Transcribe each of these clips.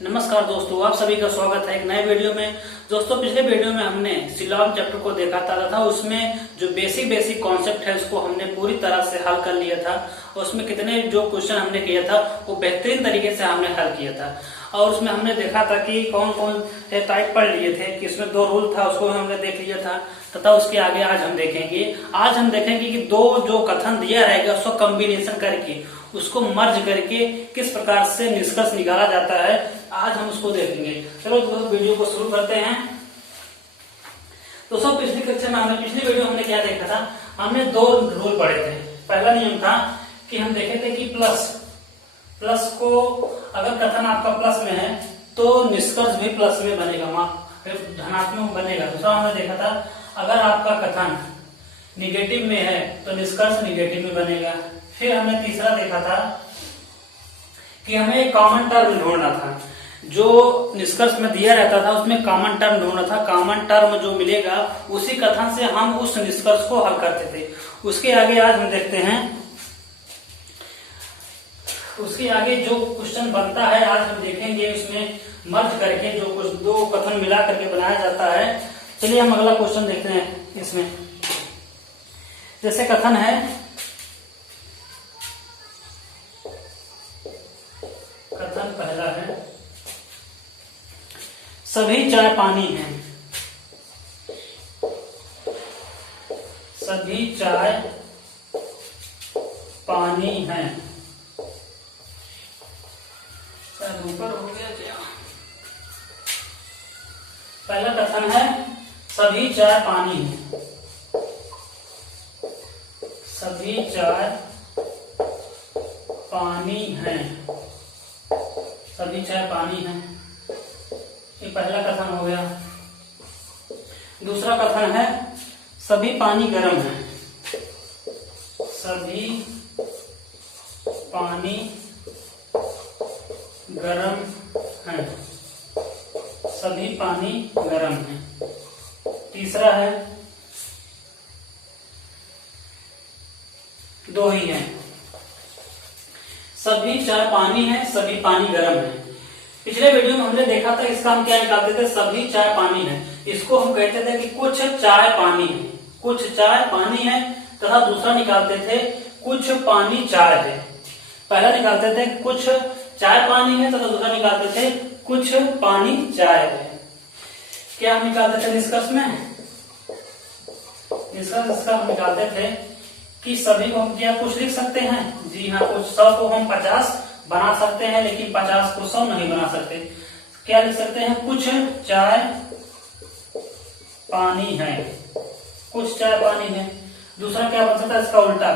नमस्कार दोस्तों, आप सभी का स्वागत है एक नए वीडियो में। दोस्तों, पिछले वीडियो में हमने शिलॉन्ग चैप्टर को देखा था उसमें जो बेसिक कॉन्सेप्ट है उसको हमने पूरी तरह से हल कर लिया था। और उसमें कितने जो क्वेश्चन हमने किया था वो बेहतरीन तरीके से हमने हल किया था। और उसमें हमने देखा था कि कौन कौन से टाइप पढ़ लिए थे, कि उसमें 2 रूल था उसको हमने देख लिया था। तथा उसके आगे आज हम देखेंगे कि 2 जो कथन दिया रहेगा उसको कॉम्बिनेशन करके उसको मर्ज करके किस प्रकार से निष्कर्ष निकाला जाता है, आज हम उसको देखेंगे। चलो दोस्तों, वीडियो को शुरू करते हैं। दोस्तों, पिछली वीडियो में हमने क्या देखा था, हमने 2 रूल पढ़े थे। पहला नियम था कि हम देखे थे कि प्लस को अगर कथन आपका प्लस में है तो निष्कर्ष भी प्लस में बनेगा, धनात्मक बनेगा। दूसरा हमने देखा था अगर आपका कथन निगेटिव में है तो निष्कर्ष निगेटिव में बनेगा। फिर हमने तीसरा देखा था कि हमें एक कॉमन टर्म ढूंढना था, जो निष्कर्ष में दिया रहता था उसमें कॉमन टर्म ढूंढना था। कॉमन टर्म जो मिलेगा उसी कथन से हम उस निष्कर्ष को हल करते थे। उसके आगे आज हम देखते हैं, उसके आगे जो क्वेश्चन बनता है आज हम देखेंगे, उसमें मर्ज करके जो कुछ 2 कथन मिला करके बनाया जाता है। चलिए हम अगला क्वेश्चन देखते हैं। इसमें जैसे कथन है, कथन पहला है सभी चाय पानी है। सभी चाय पानी है। ऊपर हो गया क्या? पहला कथन है सभी चाय पानी है। सभी चाय पानी है। सभी चाय पानी है, ये पहला कथन हो गया। दूसरा कथन है सभी पानी गर्म है। सभी पानी गर्म है। सभी पानी गर्म है। तीसरा है, 2 ही है। सभी चाय पानी है, सभी पानी गर्म है। पिछले वीडियो में हमने देखा था इसका हम क्या निकालते थे, सभी चाय पानी है। इसको हम कहते थे कि कुछ चाय पानी है। कुछ चाय पानी है। तथा दूसरा निकालते थे कुछ पानी चाय है। पहला निकालते थे कुछ चाय पानी है तथा दूसरा निकालते थे कुछ पानी चाय है। क्या हम निकालते थे निष्कर्ष में? निष्कर्ष इसका हम निकालते थे कि सभी को हम क्या कुछ लिख सकते हैं? जी हाँ, कुछ 100 को हम 50 बना सकते हैं, लेकिन 50 को 100 नहीं बना सकते। क्या लिख सकते हैं? कुछ चाय पानी है। कुछ चाय पानी है। दूसरा क्या बन सकता है इसका उल्टा,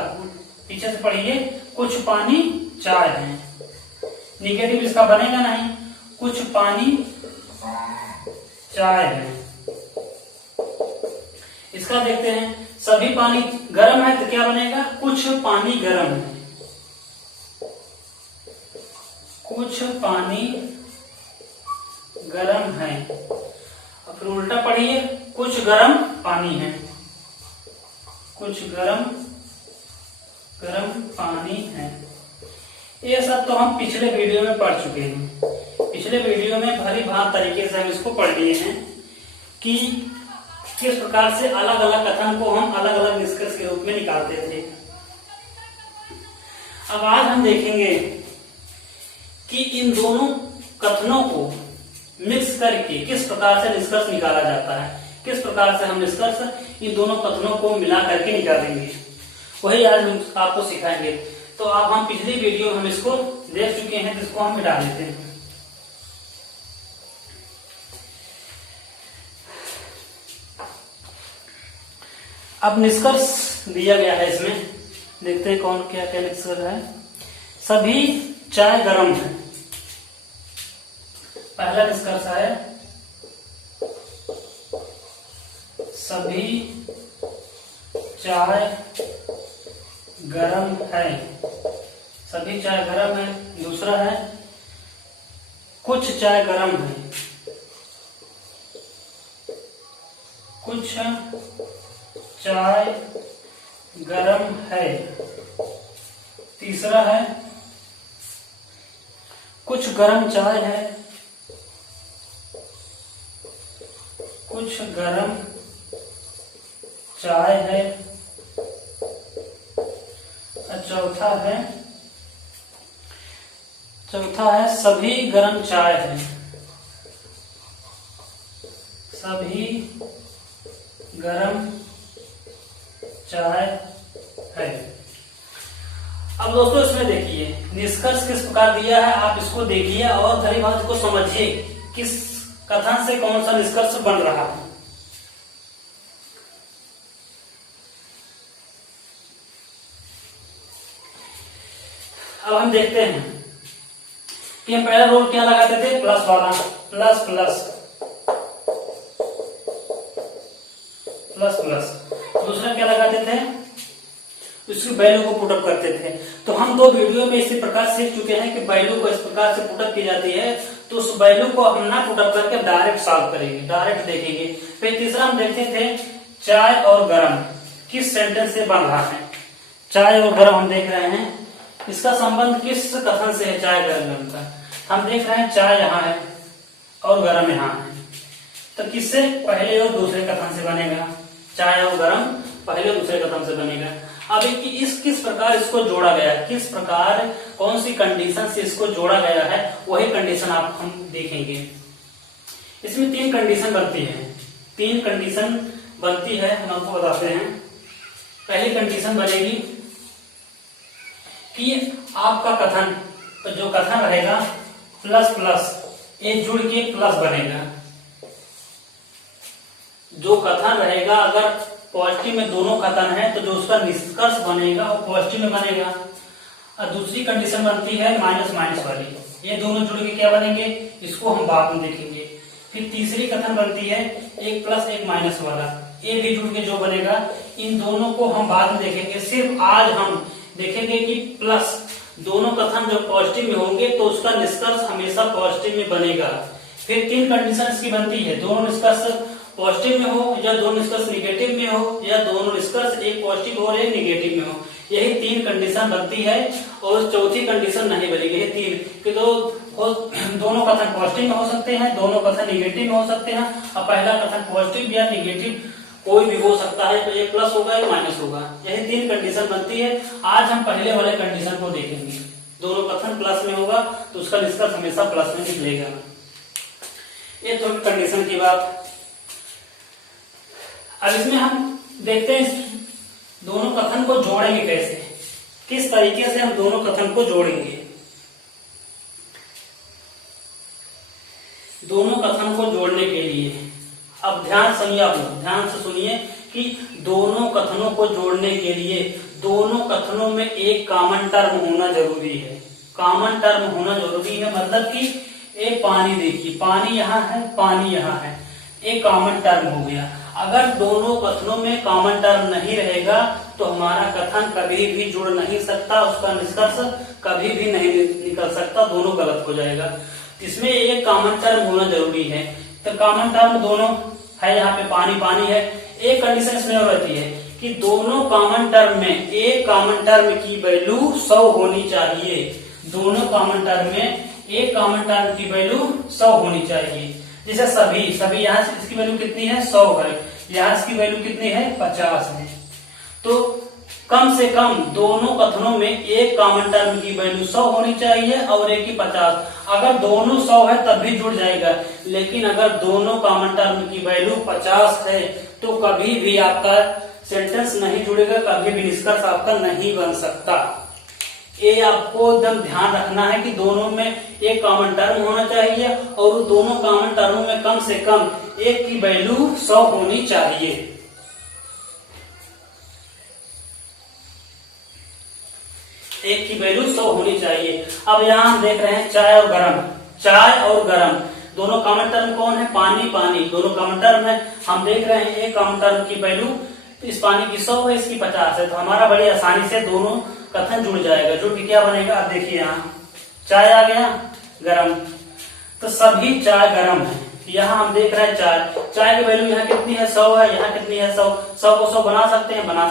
पीछे से पढ़िए, कुछ पानी चाय है। निगेटिव इसका बनेगा नहीं, कुछ पानी चाय है। इसका देखते हैं, सभी पानी गर्म है तो क्या बनेगा? कुछ पानी गर्म है। कुछ पानी गर्म है। अब फिर उल्टा पढ़िए, कुछ गर्म पानी है। कुछ गर्म पानी है। ये सब तो हम पिछले वीडियो में पढ़ चुके हैं। पिछले वीडियो में भली भांति तरीके से हम इसको पढ़ लिए हैं कि किस प्रकार से अलग अलग कथन को हम अलग अलग निष्कर्ष के रूप में निकालते थे। अब आज हम देखेंगे कि इन दोनों कथनों को मिक्स करके किस प्रकार से निष्कर्ष निकाला जाता है। किस प्रकार से हम निष्कर्ष इन दोनों कथनों को मिला करके निकालेंगे, वही आज हम आपको सिखाएंगे। तो अब हम पिछली वीडियो हम इसको देख चुके हैं, जिसको हम मिटा देते हैं। अब निष्कर्ष दिया गया है, इसमें देखते हैं कौन क्या क्या निष्कर्ष है। सभी चाय गर्म है। पहला निष्कर्ष है सभी चाय गर्म है। सभी चाय गर्म है। दूसरा है कुछ चाय गर्म है। कुछ चाय गर्म है। तीसरा है कुछ गर्म चाय है। कुछ गर्म चाय है। चौथा है सभी गर्म चाय है। सभी गर्म चाय है। अब दोस्तों इसमें देखिए निष्कर्ष किस प्रकार दिया है, आप इसको देखिए और खरी बात को समझिए किस कथन से कौन सा निष्कर्ष बन रहा है। अब हम देखते हैं कि हम पहला रूल क्या लगाते थे, प्लस वाला, प्लस प्लस प्लस प्लस। दूसरा क्या लगाते थे, उसकी वैल्यू को पुटअप करते थे। तो हम दो वीडियो में इसी प्रकार सीख चुके हैं कि वैल्यू को इस प्रकार से पुटअप की जाती है। तो उस वैल्यू को हम ना पुटअप करके डायरेक्ट सॉल्व करेंगे, डायरेक्ट देखेंगे। फिर तीसरा हम देखते थे चाय और गरम किस सेंटेंस से बन रहा है। चाय और गरम हम देख रहे हैं, इसका संबंध किस कथन से है, चाय गरम का। हम देख रहे हैं चाय यहाँ है और गरम यहाँ है, तो किससे, पहले और दूसरे कथन से बनेगा। चाय और गरम पहले और दूसरे कथन से बनेगा। अब इस किस प्रकार इसको जोड़ा गया है, किस प्रकार कौन सी कंडीशन से इसको जोड़ा गया है, वही कंडीशन आप हम देखेंगे। इसमें 3 कंडीशन बनती है, 3 कंडीशन बनती है, हम आपको बताते हैं। पहली कंडीशन बनेगी कि आपका कथन, जो कथन रहेगा प्लस प्लस, ये जुड़ के प्लस बनेगा। जो कथन रहेगा अगर पॉजिटिव में दोनों कथन है तो जो उसका निष्कर्ष बनेगा वो पॉजिटिव में बनेगा। और दूसरी कंडीशन बनती है माइनस माइनस वाली, ये दोनों जुड़ के क्या बनेंगे, इसको हम बाद में देखेंगे। फिर तीसरी कथन बनती है एक प्लस एक माइनस वाला, ये भी जुड़ के जो बनेगा, इन दोनों को हम बाद में देखेंगे। सिर्फ आज हम देखेंगे कि प्लस दोनों कथन जो पॉजिटिव में होंगे तो उसका निष्कर्ष हमेशा पॉजिटिव में बनेगा। फिर 3 कंडीशन इसकी बनती है, दोनों निष्कर्ष पॉजिटिव में हो या दोनों निष्कर्ष निगेटिव में हो या दोनों निष्कर्ष एक पॉजिटिव हो एक निगेटिव में हो, यही 3 कंडीशन बनती है। और चौथी कंडीशन नहीं बनेगी, ये 3 कि दोनों कथन पॉजिटिव में हो सकते हैं, दोनों कथन निगेटिव में हो सकते हैं, और पहला कथन पॉजिटिव या निगेटिव कोई भी हो सकता है, तो ये प्लस होगा या माइनस होगा, यही 3 कंडीशन बनती है। आज हम पहले वाले कंडीशन को देखेंगे, दोनों कथन प्लस में होगा तो उसका निष्कर्ष हमेशा प्लस में निकलेगा। ये तो कंडीशन की बात। अब इसमें हम देखते हैं दोनों कथन को जोड़ेंगे कैसे, किस तरीके से हम दोनों कथन को जोड़ेंगे। दोनों कथन को जोड़ने के लिए अब ध्यान सुनिए, आप लोग ध्यान से सुनिए कि दोनों कथनों को जोड़ने के लिए दोनों कथनों में एक कॉमन टर्म होना जरूरी है। कॉमन टर्म होना जरूरी है मतलब कि एक पानी, देखिए पानी यहाँ है, पानी यहाँ है, एक कॉमन टर्म हो गया। अगर दोनों कथनों में कॉमन टर्म नहीं रहेगा तो हमारा कथन कभी भी जुड़ नहीं सकता, उसका निष्कर्ष कभी भी नहीं निकल सकता, दोनों गलत हो जाएगा। इसमें एक कॉमन टर्म होना जरूरी है। तो कॉमन टर्म दोनों है, यहाँ पे पानी पानी है। एक कंडीशन इसमें और रहती है कि दोनों कॉमन टर्म में एक कॉमन टर्म की वैल्यू 100 होनी चाहिए। दोनों कॉमन टर्म में एक कॉमन टर्म की वैल्यू 100 होनी चाहिए। जैसे सभी यहाँ से इसकी वैल्यू कितनी है, 100 है, यहाँ इसकी वैल्यू कितनी है, 50 है। तो कम से कम दोनों कथनों में एक कॉमन टर्म की वैल्यू 100 होनी चाहिए और एक की 50। अगर दोनों 100 है तब भी जुड़ जाएगा, लेकिन अगर दोनों कॉमन टर्म की वैल्यू 50 है तो कभी भी आपका सेंटेंस नहीं जुड़ेगा, कभी भी निष्कर्ष आपका नहीं बन सकता। ये आपको एकदम ध्यान रखना है कि दोनों में एक कॉमन टर्म होना चाहिए और दोनों कॉमन टर्मों में कम से कम एक की वैल्यू 100 होनी चाहिए। एक की वैल्यू 100 होनी चाहिए। अब यहाँ हम देख रहे हैं चाय और गरम, चाय और गरम दोनों कॉमन टर्म कौन है, पानी पानी, दोनों कॉमन टर्म है। हम देख रहे हैं एक कॉमन टर्म की वैल्यू इस पानी की 100 है, इसकी 50 है, तो हमारा बड़ी आसानी से दोनों कथन जुड़ जाएगा। जुड़ के क्या बनेगा, अब देखिए यहाँ चाय आ गया, गरम, तो सभी चाय गरम है, यहाँ हम देख रहे हैं चाय की वैल्यू यहाँ कितनी है 100 है, यहाँ कितनी है 100, 100 को 100 बना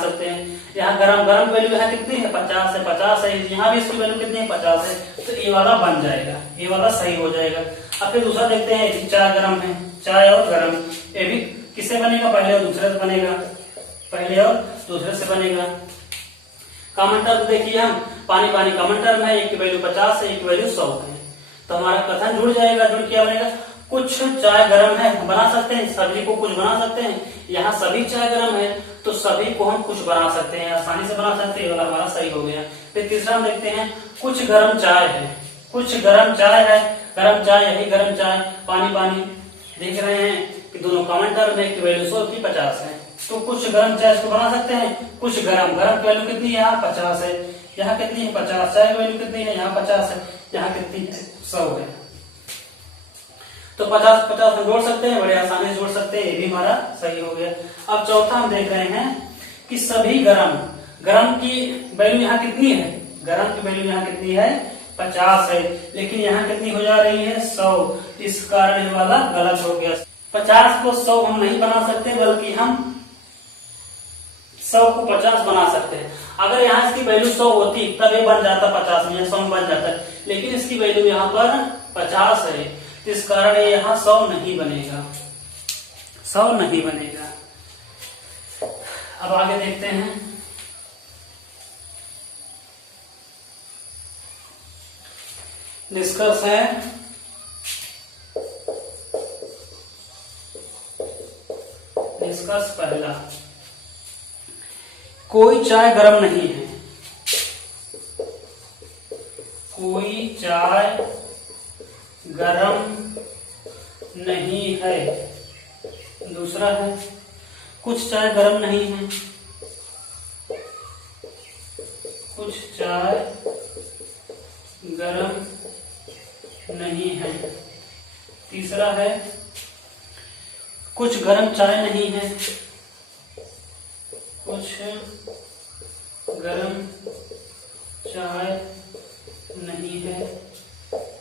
सकते हैं। यहाँ गरम की वैल्यू यहाँ कितनी है 50 है, यहाँ भी इसकी वैल्यू कितनी है 50 है, तो ये वाला बन जाएगा, ये वाला सही हो जाएगा। अब फिर दूसरा देखते हैं, चाय गरम है, चाय और गरम, ये भी किससे बनेगा, पहले और दूसरे से बनेगा, पहले और दूसरे से बनेगा। कॉमन टर्म देखिए हम, पानी कॉमन टर्म है, एक की वैल्यू 50 है, एक की वैल्यू 100 है, तो हमारा कथन जुड़ जाएगा। जुड़ क्या बनेगा, कुछ चाय गरम है, बना सकते हैं, सभी को कुछ बना सकते हैं। यहाँ सभी चाय गरम है तो सभी को हम कुछ बना सकते हैं, आसानी से बना सकते हैं, ये वाला हमारा सही हो गया। फिर तीसरा हम देखते हैं, कुछ गरम चाय है, कुछ गरम चाय है, गरम चाय यही गरम चाय, पानी देख रहे हैं कि दोनों कॉमन टर्म है, एक की वैल्यू 100 की 50 है, तो कुछ गरम चाय इसको बना सकते हैं। कुछ गरम की वैल्यू कितनी है, यहाँ 50 है, यहाँ कितनी है 50, चाय की वैल्यू कितनी है, यहाँ 50 है, यहाँ कितनी है 100 है, तो 50 हम जोड़ सकते हैं, बड़े आसानी से जोड़ सकते हैं, ये भी हमारा सही हो गया। अब चौथा हम देख रहे हैं कि सभी गरम की वैल्यू यहाँ कितनी है, गरम की वैल्यू यहाँ कितनी है 50 है, लेकिन यहाँ कितनी हो जा रही है 100, इस कारण ये वाला गलत हो गया। 50 को 100 हम नहीं बना सकते, बल्कि हम 100 को 50 बना सकते हैं। अगर यहाँ इसकी वैल्यू 100 होती तब ये बन जाता 50 में, 100 में बन जाता, लेकिन इसकी वैल्यू यहाँ पर 50 है, इस कारण ये यहाँ 100 नहीं बनेगा, 100 नहीं बनेगा। अब आगे देखते हैं, निष्कर्ष है, निष्कर्ष पहला, कोई चाय गरम नहीं है, कोई चाय गरम नहीं है। दूसरा है, कुछ चाय गरम नहीं है, कुछ चाय गरम नहीं है। तीसरा है, कुछ गरम चाय नहीं है, कुछ गरम चाय नहीं है।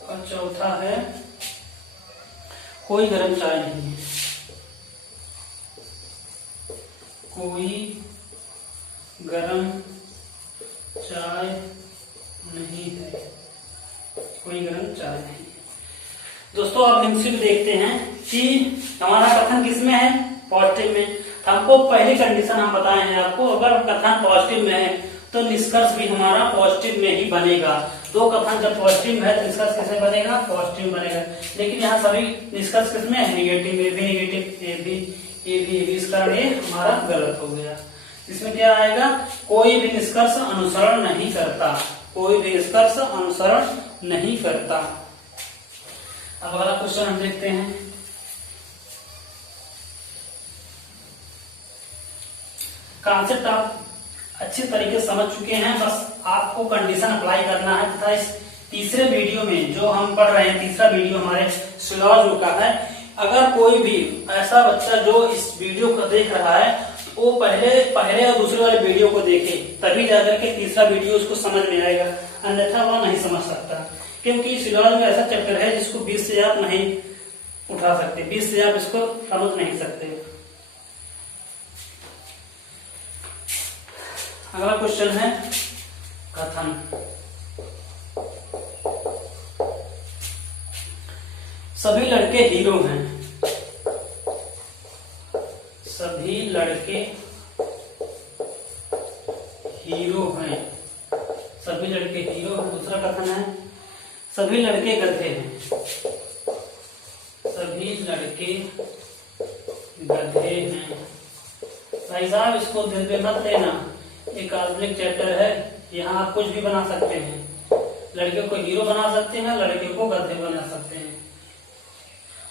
और चौथा है, कोई गरम चाय नहीं है, कोई गरम चाय नहीं है, कोई गरम चाय नहीं है। दोस्तों आप निम्न में देखते हैं कि हमारा कथन किसमें है, पॉजिटिव में। हमको पहली कंडीशन हम बताए हैं आपको, अगर कथन पॉजिटिव में है तो निष्कर्ष भी हमारा पॉजिटिव में ही बनेगा। दो कथन जब पॉजिटिव में है तो निष्कर्ष कैसे बनेगा, पॉजिटिव बनेगा। लेकिन यहाँ सभी निष्कर्ष किसमें है, निगेटिव, ए भी निगेटिव, ए भी, इस कारण ये हमारा गलत हो गया। इसमें क्या आएगा, कोई भी निष्कर्ष अनुसरण नहीं करता, कोई भी निष्कर्ष अनुसरण नहीं करता। अब अगला क्वेश्चन हम देखते हैं, कॉन्सेप्ट आप अच्छे तरीके से समझ चुके हैं, बस आपको कंडीशन अप्लाई करना है तथा इस तीसरे वीडियो में जो हम पढ़ रहे हैं, तीसरा वीडियो हमारे सिलॉज का है। अगर कोई भी ऐसा बच्चा जो इस वीडियो को देख रहा है वो पहले और दूसरे वाले वीडियो को देखे, तभी जाकर के तीसरा वीडियो उसको समझ में आएगा, अन्यथा वह नहीं समझ सकता। क्योंकि सिलॉज में ऐसा चैप्टर है जिसको 20 से आप नहीं उठा सकते, 20 से आप इसको समझ नहीं सकते। अगला क्वेश्चन है कथन। सभी लड़के हीरो हैं, सभी लड़के हीरो हैं, सभी लड़के हीरो हैं। दूसरा कथन है, सभी लड़के गधे हैं, सभी लड़के गधे हैं। भाई साहब इसको दिल पे मत लेना, एक काल्पनिक चैप्टर है, यहाँ आप कुछ भी बना सकते हैं, लड़के को हीरो बना सकते हैं, लड़के को गधे बना सकते हैं।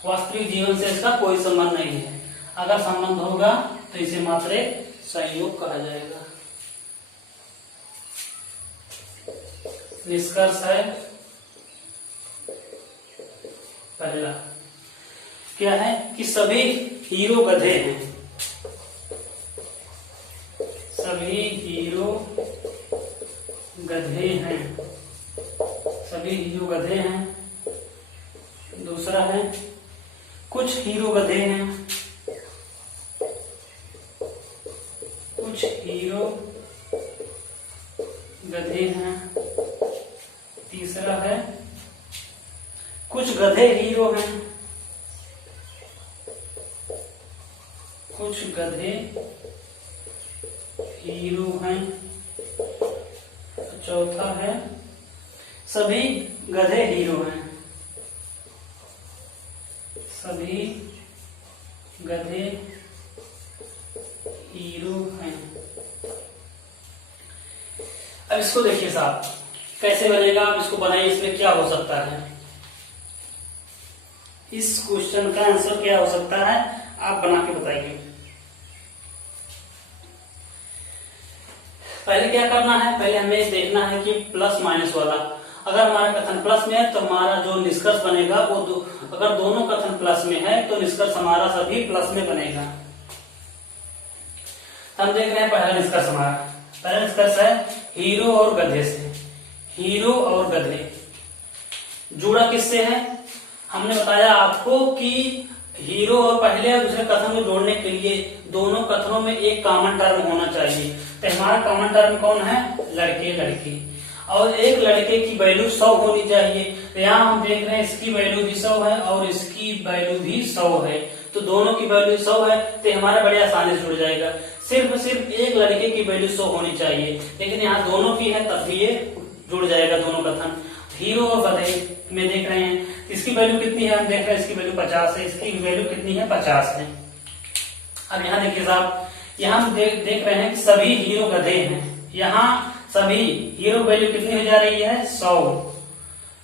वास्तविक जीवन से इसका कोई संबंध नहीं है, अगर संबंध होगा तो इसे मात्र एक संयोग कहा जाएगा। निष्कर्ष है पहला, क्या है कि सभी हीरो गधे हैं, सभी हीरो गधे हैं, सभी हीरो गधे हैं। दूसरा है, कुछ हीरो गधे हैं, कुछ हीरो गधे हैं। तीसरा है कुछ गधे हीरो हैं, कुछ गधे हीरो हैं। चौथा है सभी गधे हीरो हैं, सभी गधे हीरो हैं। अब इसको देखिए साहब कैसे बनेगा, आप इसको बनाइए, इसमें क्या हो सकता है, इस क्वेश्चन का आंसर क्या हो सकता है आप बना के बताइए। पहले क्या करना है, पहले हमें देखना है कि प्लस माइनस वाला, अगर हमारा कथन प्लस में है तो हमारा जो निष्कर्ष बनेगा वो अगर दोनों कथन प्लस में है तो निष्कर्ष हमारा सभी प्लस में बनेगा। हम देख रहे हैं पहला निष्कर्ष हमारा, पहला निष्कर्ष है हीरो और गधे से। हीरो और गधे जुड़ा किससे है, हमने बताया आपको कि हीरो और पहले और दूसरे कथन को जोड़ने के लिए दोनों कथनों में एक कॉमन टर्म होना चाहिए। तो हमारा कॉमन टर्म कौन है, लड़के लड़की, और एक लड़के की वैल्यू 100 होनी चाहिए। तो यहाँ हम देख रहे हैं इसकी वैल्यू भी 100 है और इसकी वैल्यू भी 100 है, तो दोनों की वैल्यू 100 है, तो हमारा बड़े आसानी से जुड़ जाएगा। सिर्फ एक लड़के की वैल्यू 100 होनी चाहिए, लेकिन यहाँ दोनों की है तब भी ये जुड़ जाएगा दोनों कथन। हीरो और गधे में देख रहे हैं इसकी वैल्यू कितनी है, हम देख रहे हैं इसकी वैल्यू 50 है, इसकी वैल्यू कितनी है 50 है। अब यहाँ देखिए साहब, यहाँ हम देख रहे हैं कि सभी हीरो गधे हैं, यहाँ सभी हीरो वैल्यू कितनी हो जा रही है 100,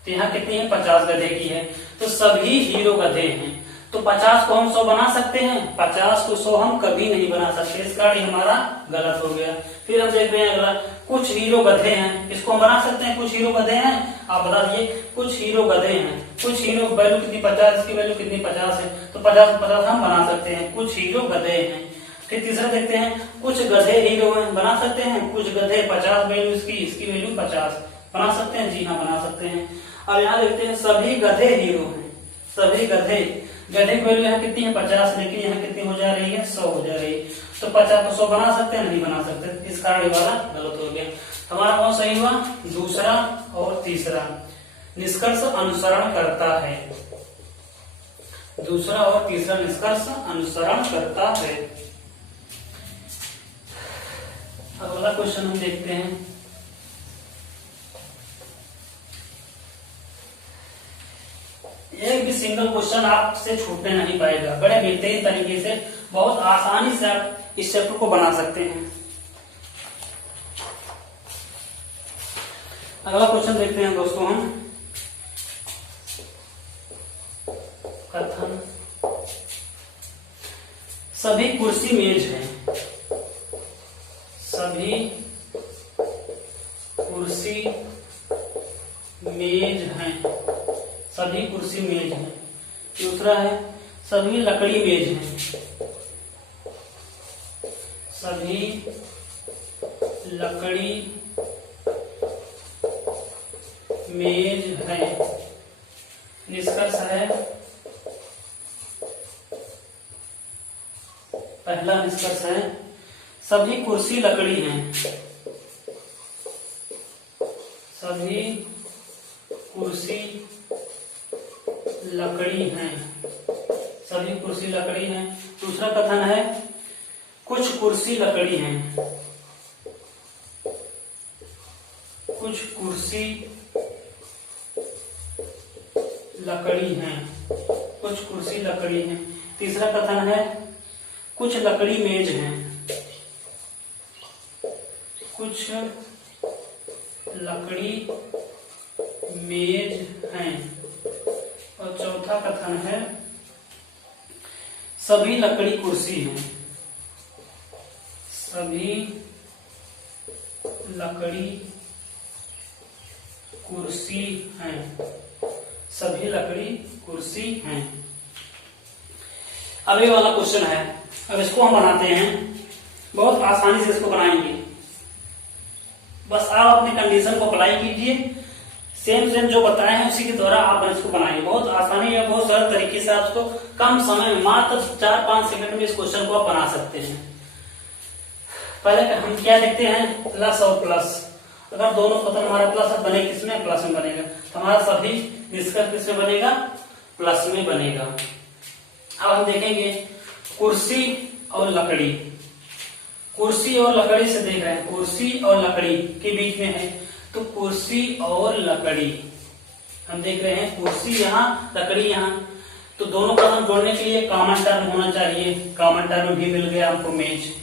तो यहाँ कितनी है 50 गधे की है, तो सभी हीरो गधे हैं। तो 50 को हम 100 बना सकते हैं, 50 को 100 हम कभी नहीं बना सकते, इस कारण हमारा गलत हो गया। फिर हम देख रहे हैं अगला, कुछ हीरो गधे हैं, इसको हम बना सकते हैं, कुछ हीरो गधे हैं, आप बता दीजिए कुछ हीरो गधे हैं, कुछ हीरो वैल्यू कितनी 50, इसकी वैल्यू कितनी 50 है, तो 50 हम बना सकते हैं, कुछ हीरो गधे हैं। फिर तीसरा देखते हैं कुछ गधे हीरो हैं, बना सकते हैं, कुछ गधे 50 वैल्यू इसकी वैल्यू 50, बना सकते हैं, जी हाँ बना सकते हैं। अब यहाँ देखते हैं सभी गधे हीरो हैं, सभी गधे की वैल्यू यहाँ कितनी है 50, लेकिन यहाँ कितनी हो जा रही है 100 हो जा रही है, तो 50 को 100 बना सकते हैं, नहीं बना सकते, इस कारण ये वाला गलत हो गया। हमारा कौन सही हुआ, दूसरा और तीसरा। निष्कर्ष अनुसरण करता है, दूसरा और तीसरा निष्कर्ष अनुसरण करता है। अब अगला क्वेश्चन हम देखते हैं, एक भी सिंगल क्वेश्चन आपसे छूटने नहीं पाएगा, बड़े बेहतरीन तरीके से बहुत आसानी से आप इस चैप्टर को बना सकते हैं। अगला क्वेश्चन देखते हैं दोस्तों हम, कथन सभी कुर्सी मेज है, सभी कुर्सी मेज हैं, सभी कुर्सी मेज हैं। दूसरा है सभी लकड़ी मेज हैं, सभी लकड़ी मेज हैं। निष्कर्ष है, पहला निष्कर्ष है सभी कुर्सी लकड़ी हैं, सभी कुर्सी लकड़ी हैं, सभी कुर्सी लकड़ी हैं। दूसरा कथन है कुछ कुर्सी लकड़ी हैं, कुछ कुर्सी लकड़ी हैं, कुछ कुर्सी लकड़ी हैं। तीसरा कथन है कुछ लकड़ी मेज हैं, कुछ लकड़ी मेज हैं। और चौथा कथन है सभी लकड़ी कुर्सी हैं, सभी लकड़ी कुर्सी हैं, सभी लकड़ी कुर्सी हैं। अब ये वाला क्वेश्चन है, अब इसको हम बनाते हैं, बहुत आसानी से इसको बनाएंगे। बस आप अपनी कंडीशन को अप्लाई कीजिए, सेम जो बताए हैं उसी के द्वारा आप इसको बनाइए। बहुत आसानी है, बहुत अलग तरीके से आप उसको कम समय में मात्र 4-5 सेकंड में इस क्वेश्चन को आप बना सकते हैं। पहले हम क्या देखते हैं, प्लस और प्लस। अगर दोनों कथन हमारा प्लस बने किसमें, प्लस में बनेगा, तो हमारा सभी निष्कर्ष किसमें बनेगा, प्लस में बनेगा। अब हम देखेंगे कुर्सी और लकड़ी। कुर्सी और लकड़ी से देख रहे हैं, कुर्सी और लकड़ी के बीच में है, तो कुर्सी और लकड़ी हम देख रहे हैं, कुर्सी यहाँ लकड़ी यहाँ, तो दोनों का हम जोड़ने के लिए कॉमन टर्म होना चाहिए। कॉमन टर्म भी मिल गया हमको, मेज,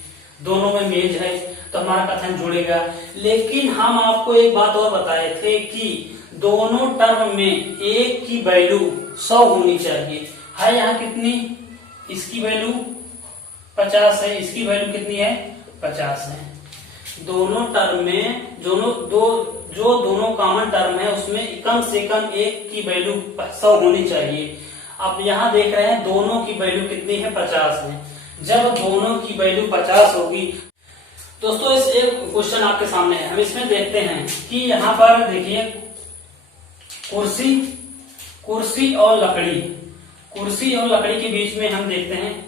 दोनों में मेज है तो हमारा कथन जुड़ेगा। लेकिन हम आपको एक बात और बताए थे कि दोनों टर्म में एक की वैल्यू 100 होनी चाहिए। है यहाँ कितनी, इसकी वैल्यू 50 है, इसकी वैल्यू कितनी है, 50 है। दोनों टर्म में जो दोनों कॉमन टर्म है उसमें कम से कम एक की वैल्यू 100 होनी चाहिए। अब यहाँ देख रहे हैं दोनों की वैल्यू कितनी है, 50 है। जब दोनों की वैल्यू 50 होगी, दोस्तों इस एक क्वेश्चन आपके सामने है, हम इसमें देखते हैं कि यहाँ पर देखिए कुर्सी और लकड़ी, कुर्सी और लकड़ी के बीच में हम देखते हैं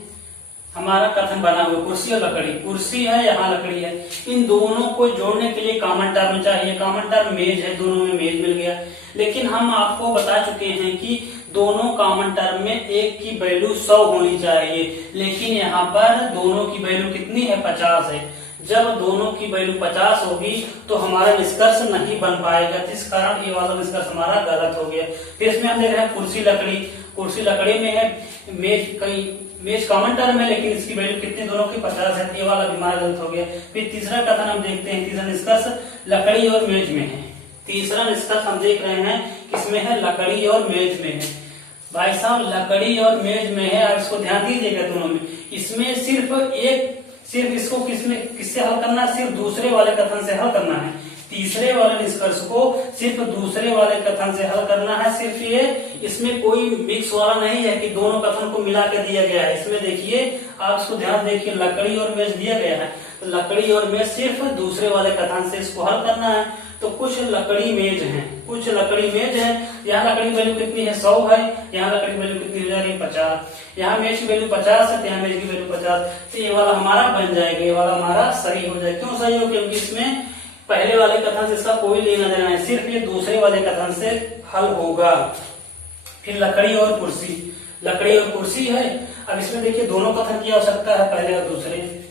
हमारा कथन बना हुआ, कुर्सी और लकड़ी, कुर्सी है यहाँ लकड़ी है, इन दोनों को जोड़ने के लिए कॉमन टर्म चाहिए। कॉमन टर्म मेज है, दोनों में मेज मिल गया। लेकिन हम आपको बता चुके हैं कि दोनों कॉमन टर्म में एक की वैल्यू 100 होनी चाहिए, लेकिन यहाँ पर दोनों की वैल्यू कितनी है, 50 है। जब दोनों की वैल्यू 50 होगी तो हमारा निष्कर्ष नहीं बन पाएगा, जिस कारण ये वाला निष्कर्ष हमारा गलत हो गया। फिर इसमें हम देख रहे हैं कुर्सी लकड़ी, कुर्सी लकड़ी में है, मेज कॉमन टर्म है लेकिन इसकी वैल्यू कितनी, दोनों की 50 है, ये वाला भी हमारा गलत हो गया। फिर तीसरा कथन हम देखते हैं, तीसरा निष्कर्ष लकड़ी और मेज में है। तीसरा निष्कर्ष हम देख रहे हैं किसमें है, लकड़ी और मेज में है। भाई साहब लकड़ी और मेज में है, आप इसको ध्यान दीजिएगा दोनों में। इसमें सिर्फ इसको किससे हल करना है, सिर्फ दूसरे वाले कथन से हल करना है। तीसरे वाले निष्कर्ष को सिर्फ दूसरे वाले कथन से हल करना है। सिर्फ ये, इसमें कोई मिक्स वाला नहीं है कि दोनों कथन को मिला के दिया गया है। इसमें देखिए, आप इसको ध्यान देखिए, लकड़ी और मेज दिया गया है, तो लकड़ी और मेज सिर्फ दूसरे वाले कथन से इसको हल करना है। तो कुछ लकड़ी मेज है, कुछ लकड़ी मेज है। यहाँ लकड़ी की वैल्यू कितनी है, 100 है। यहाँ लकड़ी की वैल्यू कितनी हो जा रही है, 50। यहाँ मेज की वैल्यू 50 है, तो यहाँ मेज की वैल्यू 50। तो ये वाला हमारा बन जाएगा, ये वाला हमारा सही हो जाएगा। क्यों सही हो, क्योंकि इसमें पहले वाले कथन से इसका कोई लेना देना है, सिर्फ ये दूसरे वाले कथन से हल होगा। फिर लकड़ी और कुर्सी, लकड़ी और कुर्सी है। अब इसमें देखिए दोनों कथन की आवश्यकता है, पहले और दूसरे।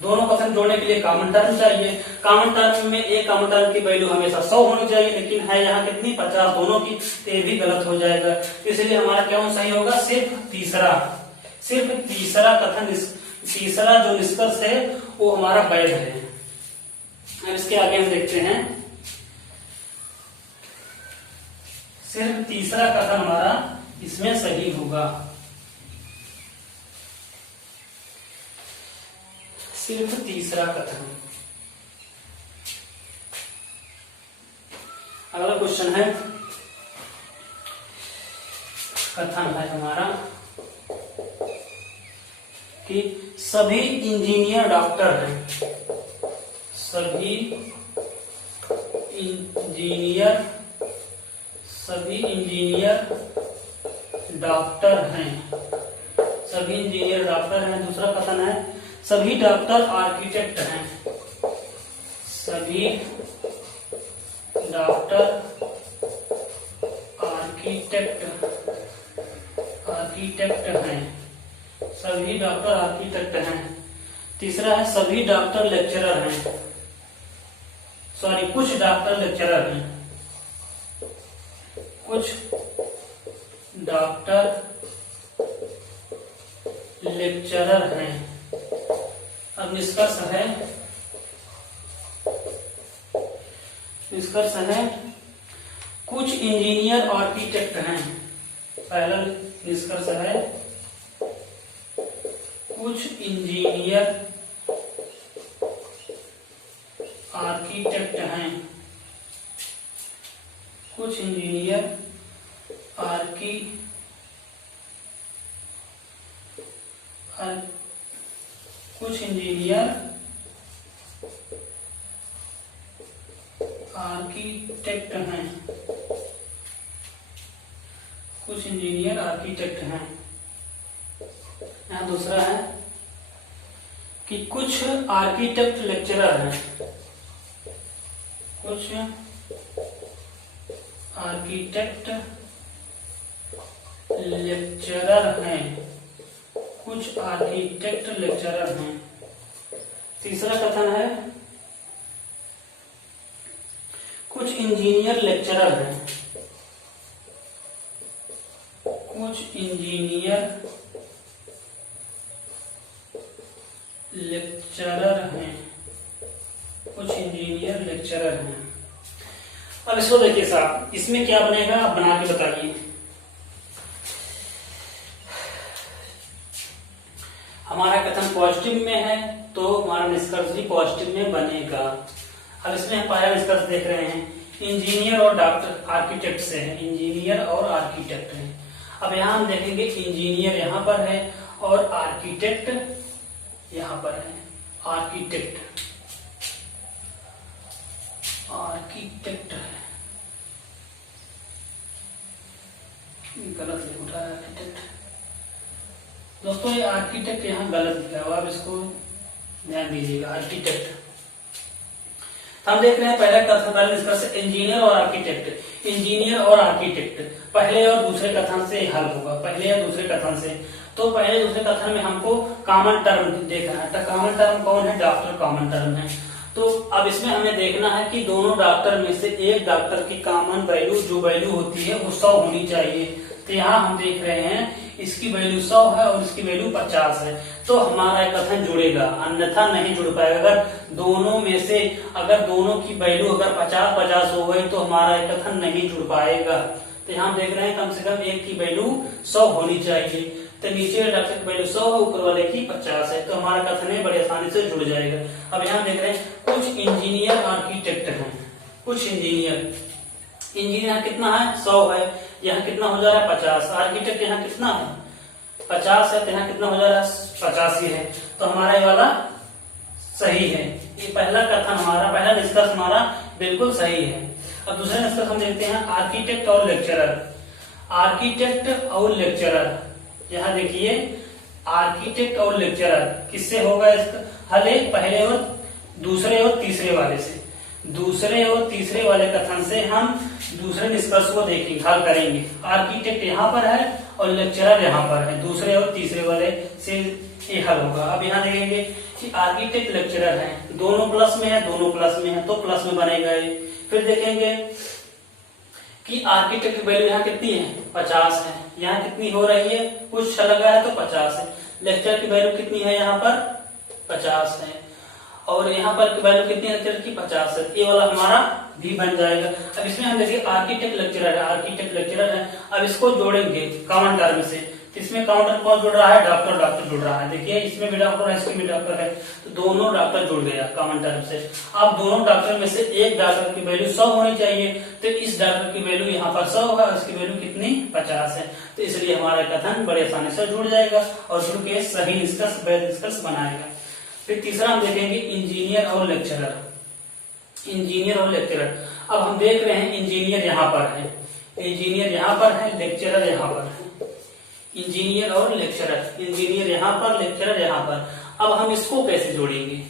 दोनों कथन जोड़ने के लिए कॉमन टर्म चाहिए। कॉमन टर्म में एक कॉमन टर्म की वैल्यू हमेशा 100 होनी चाहिए, लेकिन है यहाँ कितनी, 50 दोनों की, तो ये भी गलत हो जाएगा। इसलिए हमारा क्या सही होगा, सिर्फ तीसरा कथन, तीसरा जो निष्कर्ष है वो हमारा वैध है। अब इसके आगे हम देखते हैं, सिर्फ तीसरा कथन हमारा इसमें सही होगा, सिर्फ तीसरा कथन। अगला क्वेश्चन है, कथन है हमारा कि सभी इंजीनियर डॉक्टर हैं, सभी इंजीनियर डॉक्टर हैं, सभी इंजीनियर डॉक्टर हैं। दूसरा कथन है, सभी डॉक्टर आर्किटेक्ट हैं, सभी डॉक्टर आर्किटेक्ट हैं, सभी डॉक्टर आर्किटेक्ट हैं। तीसरा है, सभी डॉक्टर लेक्चरर हैं, कुछ डॉक्टर लेक्चरर हैं, कुछ डॉक्टर लेक्चरर हैं। अब निष्कर्ष है कुछ इंजीनियर आर्किटेक्ट हैं। पहला निष्कर्ष है कुछ इंजीनियर आर्किटेक्ट हैं, कुछ इंजीनियर आर्किटेक्ट हैं, कुछ इंजीनियर आर्किटेक्ट हैं। यहाँ दूसरा है कि कुछ आर्किटेक्ट लेक्चरर हैं। कुछ आर्किटेक्ट लेक्चरर हैं। कुछ आर्किटेक्ट लेक्चरर हैं। तीसरा कथन है कुछ इंजीनियर लेक्चरर हैं। कुछ इंजीनियर लेक्चरर हैं। कुछ इंजीनियर लेक्चरर हैं। अब इसको देखिए साहब, इसमें क्या बनेगा आप बना के बताइए। हमारा कथन पॉजिटिव में है तो हमारा निष्कर्ष भी पॉजिटिव में बनेगा। अब इसमें हम पहला निष्कर्ष देख रहे हैं, इंजीनियर और डॉक्टर आर्किटेक्ट से है। इंजीनियर और आर्किटेक्ट है। अब यहाँ हम देखेंगे इंजीनियर यहाँ पर है और आर्किटेक्ट यहाँ पर है। आर्किटेक्ट है, गलत लिख उठा है आर्किटेक्ट। दोस्तों ये आर्किटेक्ट यहाँ गलत लिखा हुआ, आप इसको ध्यान दीजिएगा। आर्किटेक्ट हम देख रहे हैं पहला कथन, पहले निष्कर्ष इंजीनियर और आर्किटेक्ट। इंजीनियर और आर्किटेक्ट पहले और दूसरे कथन से हल होगा। पहले और दूसरे कथन से, तो पहले दूसरे कथन में हमको कॉमन टर्म देखना है। तो कॉमन टर्म कौन है? डॉक्टर कॉमन टर्म है। तो अब इसमें हमें देखना है कि दोनों डॉक्टर में से एक डॉक्टर की कॉमन वैल्यू जो वैल्यू होती है वो 100 होनी चाहिए। तो यहाँ हम देख रहे हैं इसकी वैल्यू 100 है और इसकी वैल्यू 50 है, तो हमारा कथन जुड़ेगा, अन्यथा नहीं जुड़ पाएगा। अगर दोनों में से अगर दोनों की वैल्यू अगर 50-50 हो गई तो हमारा कथन नहीं जुड़ पाएगा। तो यहाँ देख रहे हैं कम से कम एक की वैल्यू 100 होनी चाहिए। तो नीचे वाले डॉक्टर की वैल्यू 100 है, ऊपर वाले की 50 है, तो हमारा कथन है बड़ी आसानी से जुड़ जाएगा। अब यहाँ देख रहे हैं कुछ इंजीनियर आर्किटेक्ट हैं। कुछ इंजीनियर कितना है? 100 है। यहाँ कितना हो जा रहा है? 50। आर्किटेक्ट यहाँ कितना है? 50 है। तो यहाँ कितना हो जा रहा है? 85 है। तो हमारा ये वाला सही है। ये पहला कथन हमारा, पहला निष्कर्ष हमारा बिल्कुल सही है। अब दूसरा निष्कर्ष हम देखते हैं आर्किटेक्ट और लेक्चरर। आर्किटेक्ट और लेक्चरर, यहाँ देखिए आर्किटेक्ट और लेक्चरर किससे होगा इसका हल? एक पहले और दूसरे और तीसरे वाले से। दूसरे और तीसरे वाले कथन से हम दूसरे निष्कर्ष को देखेंगे, हल करेंगे। आर्किटेक्ट यहाँ पर है और लेक्चरर यहाँ पर है, दूसरे और तीसरे वाले से ये हल होगा। अब यहाँ देखेंगे कि आर्किटेक्ट लेक्चरर है, दोनों प्लस में है, दोनों प्लस में है, तो प्लस में बनेगा ये। फिर देखेंगे कि आर्किटेक्ट की वैल्यू यहाँ कितनी है? 50 है। यहाँ कितनी हो रही है? कुछ लगा है तो 50 है। लेक्चर की वैल्यू कितनी है? यहाँ पर 50 है। और यहाँ पर वैल्यू कितनी है लेक्चर की? 50 है। ये वाला हमारा भी बन जाएगा। अब इसमें हम देखिए आर्किटेक्ट लेक्चरर है। आर्किटेक्ट लेक्चरर है। अब इसको जोड़ेंगे कॉमन टर्म से। इसमें कॉमन टर्म कौन जुड़ रहा है? डॉक्टर जुड़ रहा है। देखिए इसमें भी डॉक्टर है, इसमें भी डॉक्टर है, तो दोनों डॉक्टर जुड़ गया कॉमन टर्म से। अब दोनों डॉक्टर में से एक डॉक्टर की वैल्यू 100 होनी चाहिए, तो इस डॉक्टर की वैल्यू यहाँ पर 100 होगा, इसकी वैल्यू कितनी? 50 है। तो इसलिए हमारा कथन बड़े आसानी से जुड़ जाएगा और जुड़ के सही निष्कर्ष, वैध निष्कर्ष बनाएगा। फिर तीसरा हम देखेंगे इंजीनियर और लेक्चरर। इंजीनियर और लेक्चरर, अब हम देख रहे हैं इंजीनियर यहाँ पर है, इंजीनियर यहाँ पर है, लेक्चरर यहाँ पर है। इंजीनियर और लेक्चरर, इंजीनियर यहाँ पर, लेक्चरर यहाँ पर। अब हम इसको कैसे जोड़ेंगे?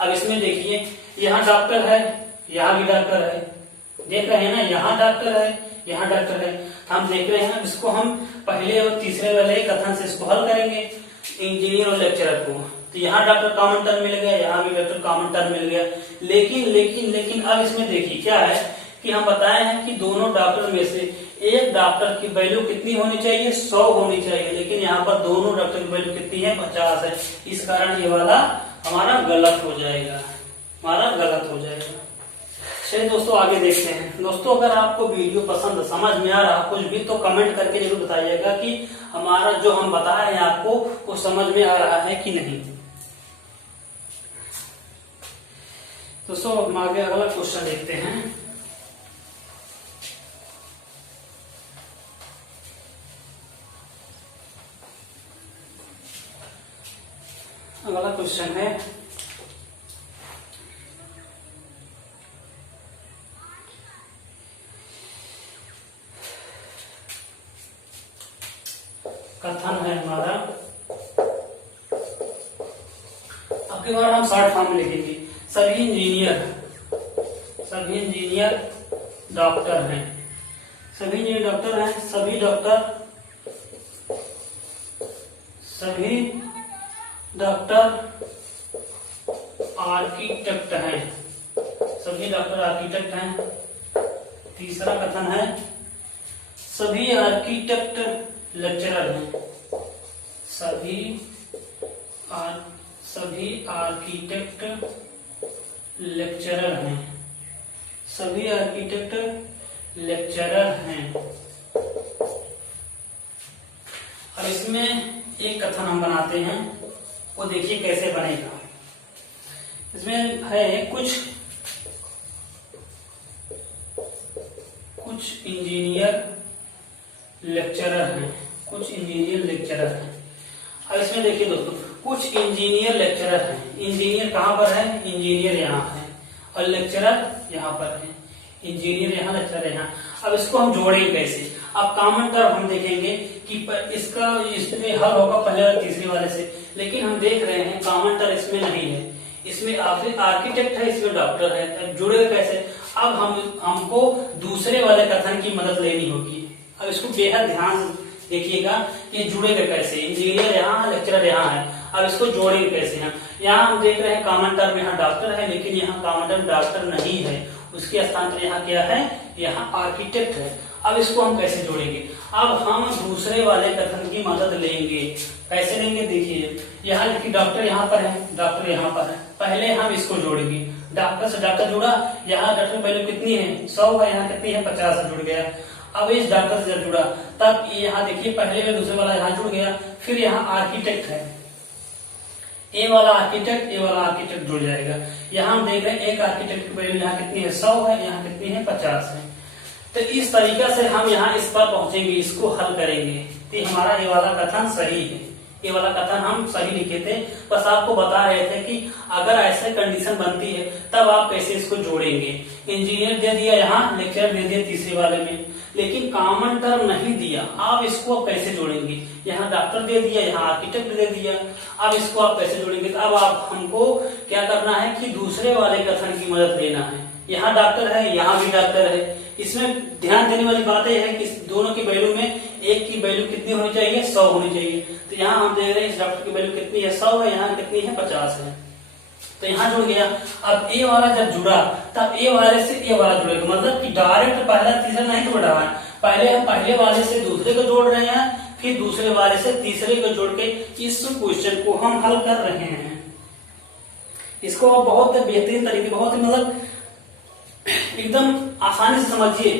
अब इसमें देखिए यहाँ डॉक्टर है, यहाँ भी डॉक्टर है, देख रहे हैं ना, यहाँ डॉक्टर है, यहाँ डॉक्टर है। हम देख रहे हैं इसको हम पहले और तीसरे वाले कथन से इसको हल करेंगे इंजीनियर और लेक्चरर को। तो यहाँ डॉक्टर कॉमन टर्म मिल गया, यहाँ भी डॉक्टर कॉमन टर्म मिल गया। लेकिन अब इसमें देखिए क्या है कि हम बताए हैं कि दोनों डॉक्टर में से एक डॉक्टर की वैल्यू कितनी होनी चाहिए? 100 होनी चाहिए। लेकिन यहाँ पर दोनों डॉक्टर की वैल्यू कितनी है? 50 है। इस कारण ये वाला हमारा गलत हो जाएगा, हमारा गलत हो जाएगा। चलिए दोस्तों आगे देखते हैं। दोस्तों अगर आपको वीडियो पसंद समझ में आ रहा कुछ भी तो कमेंट करके जरूर बताइएगा कि हमारा जो हम बताए हैं आपको वो समझ में आ रहा है कि नहीं। दोस्तों हम आगे अगला क्वेश्चन देखते हैं। अगला क्वेश्चन है कथन है हमारा, अब की बार हम शॉर्ट फॉर्म में लिखेंगे। सभी इंजीनियर डॉक्टर हैं, सभी इंजीनियर डॉक्टर हैं, सभी डॉक्टर आर्किटेक्ट हैं, सभी डॉक्टर आर्किटेक्ट हैं। तीसरा कथन है सभी आर्किटेक्ट लेक्चरर हैं, सभी आर्किटेक्ट लेक्चरर हैं, सभी आर्किटेक्ट लेक्चरर हैं। अब इसमें एक कथन हम बनाते हैं, वो देखिए कैसे बनेगा। इसमें है कुछ इंजीनियर लेक्चरर हैं, कुछ इंजीनियर लेक्चरर हैं। अब इसमें देखिए दोस्तों, कुछ इंजीनियर लेक्चरर हैं। इंजीनियर कहाँ पर है? इंजीनियर यहाँ है, और लेक्चरर यहाँ पर है। इंजीनियर यहाँ, लेक्चरर यहाँ। अब इसको हम जोड़ेंगे कैसे? अब कॉमन टर्म हम देखेंगे कि इसमें हल होगा पहले और तीसरे वाले से, लेकिन हम देख रहे हैं कॉमन टर्म इसमें नहीं है। इसमें आर्किटेक्ट है, इसमें डॉक्टर है, अब जुड़ेगा कैसे? अब हमको दूसरे वाले कथन की मदद लेनी होगी। अब इसको बेहद ध्यान से देखिएगा कि जुड़ेगा कैसे। इंजीनियर यहाँ, लेक्चरर यहाँ है, अब इसको जोड़ेंगे कैसे? हम यहाँ हम देख रहे हैं कॉमन टर्म यहाँ डॉक्टर है, लेकिन यहाँ कॉमन टर्म डॉक्टर नहीं है, उसके स्थान पर यहाँ क्या है? यहाँ आर्किटेक्ट है। अब इसको हम कैसे जोड़ेंगे? अब हम दूसरे वाले कथन की मदद लेंगे। कैसे लेंगे? देखिए, यहाँ लिखिए डॉक्टर यहाँ पर है, डॉक्टर यहाँ पर है। पहले हम इसको जोड़ेंगे, डॉक्टर से डॉक्टर जुड़ा, यहाँ डॉक्टर वैल्यू कितनी है? 100 है, यहाँ कितनी है? 50 जुड़ गया। अब इस डॉक्टर से जब जुड़ा, तब यहाँ देखिए पहले में दूसरे वाला यहाँ जुड़ गया, फिर यहाँ आर्किटेक्ट है, ए वाला आर्किटेक्ट जुड़ जाएगा। यहाँ हम देख रहे हैं एक आर्किटेक्ट की वैल्यू यहाँ कितनी है? 100 है, यहाँ कितनी है? 50 है। तो इस तरीका से हम यहाँ इस पर पहुंचेंगे, इसको हल करेंगे। तो हमारा ये वाला कथन सही है, ये वाला कथन हम सही लिखे थे। बस आपको बता रहे थे कि अगर ऐसे कंडीशन बनती है तब आप कैसे इसको जोड़ेंगे। इंजीनियर दे दिया यहाँ, लेक्चरर दे दिया तीसरे वाले में, लेकिन कॉमन टर्म नहीं दिया। आप इसको कैसे जोड़ेंगे? यहाँ डॉक्टर दे दिया, यहाँ आर्किटेक्ट दे दिया, अब इसको आप कैसे जोड़ेंगे? तो अब आप हमको क्या करना है कि दूसरे वाले कथन की मदद लेना है। यहाँ डॉक्टर है, यहाँ भी डॉक्टर है। इसमें ध्यान देने वाली बात यह है कि दोनों की वैल्यू में एक की वैल्यू कितनी होनी चाहिए? 100 होनी चाहिए। तो यहाँ हम देख रहे हैं इस डॉक्टर की वैल्यू कितनी है? 100 है, यहाँ कितनी है? 50 है। तो यहाँ जुड़ गया। अब ए वाला जब जुड़ा तब ए वाले से ए वाला जुड़ेगा, मतलब कि डायरेक्ट पहला तीसरा नहीं जोड़ रहा है, पहले हम पहले वाले से दूसरे को जोड़ रहे हैं, फिर दूसरे वाले से तीसरे को जोड़ के इस क्वेश्चन को हम हल कर रहे हैं। इसको आप बहुत बेहतरीन तरीके, बहुत ही मतलब एकदम आसानी से समझिए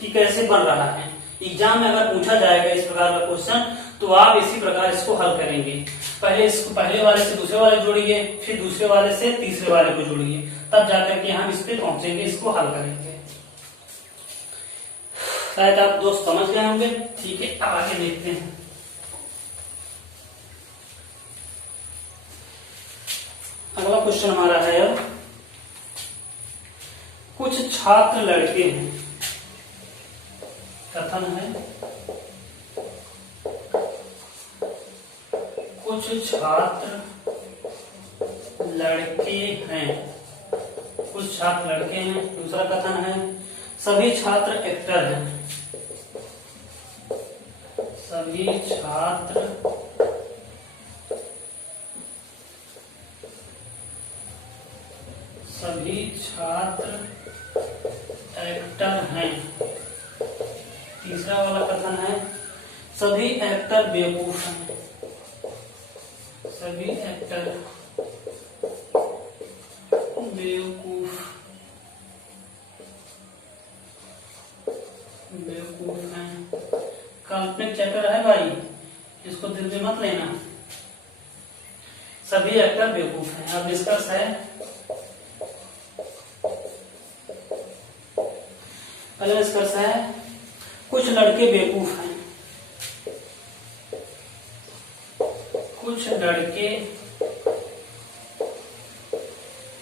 कि कैसे बन रहा है। एग्जाम में अगर पूछा जाएगा इस प्रकार का क्वेश्चन तो आप इसी प्रकार इसको हल करेंगे। पहले इसको पहले वाले से दूसरे वाले जोड़िए, फिर दूसरे वाले से तीसरे वाले को जोड़िए, तब जाकर के हम इस पे पहुंचेंगे, इसको हल करेंगे। शायद आप दोस्त समझ गए होंगे। ठीक है, अब आगे देखते हैं। अगला क्वेश्चन हमारा है, अब कुछ छात्र लड़के हैं। कथन है कुछ छात्र लड़के हैं, कुछ छात्र लड़के हैं। दूसरा कथन है सभी छात्र एक्टर हैं, सभी छात्र एक्टर हैं। तीसरा वाला कथन है सभी एक्टर बेवकूफ हैं, सभी एक्टर बेवकूफ हैं। काल्पनिक चैप्टर है भाई, इसको दिल में मत लेना। सभी एक्टर बेवकूफ हैं। अब निष्कर्ष है, पहला निष्कर्ष है कुछ लड़के बेवकूफ हैं, कुछ लड़के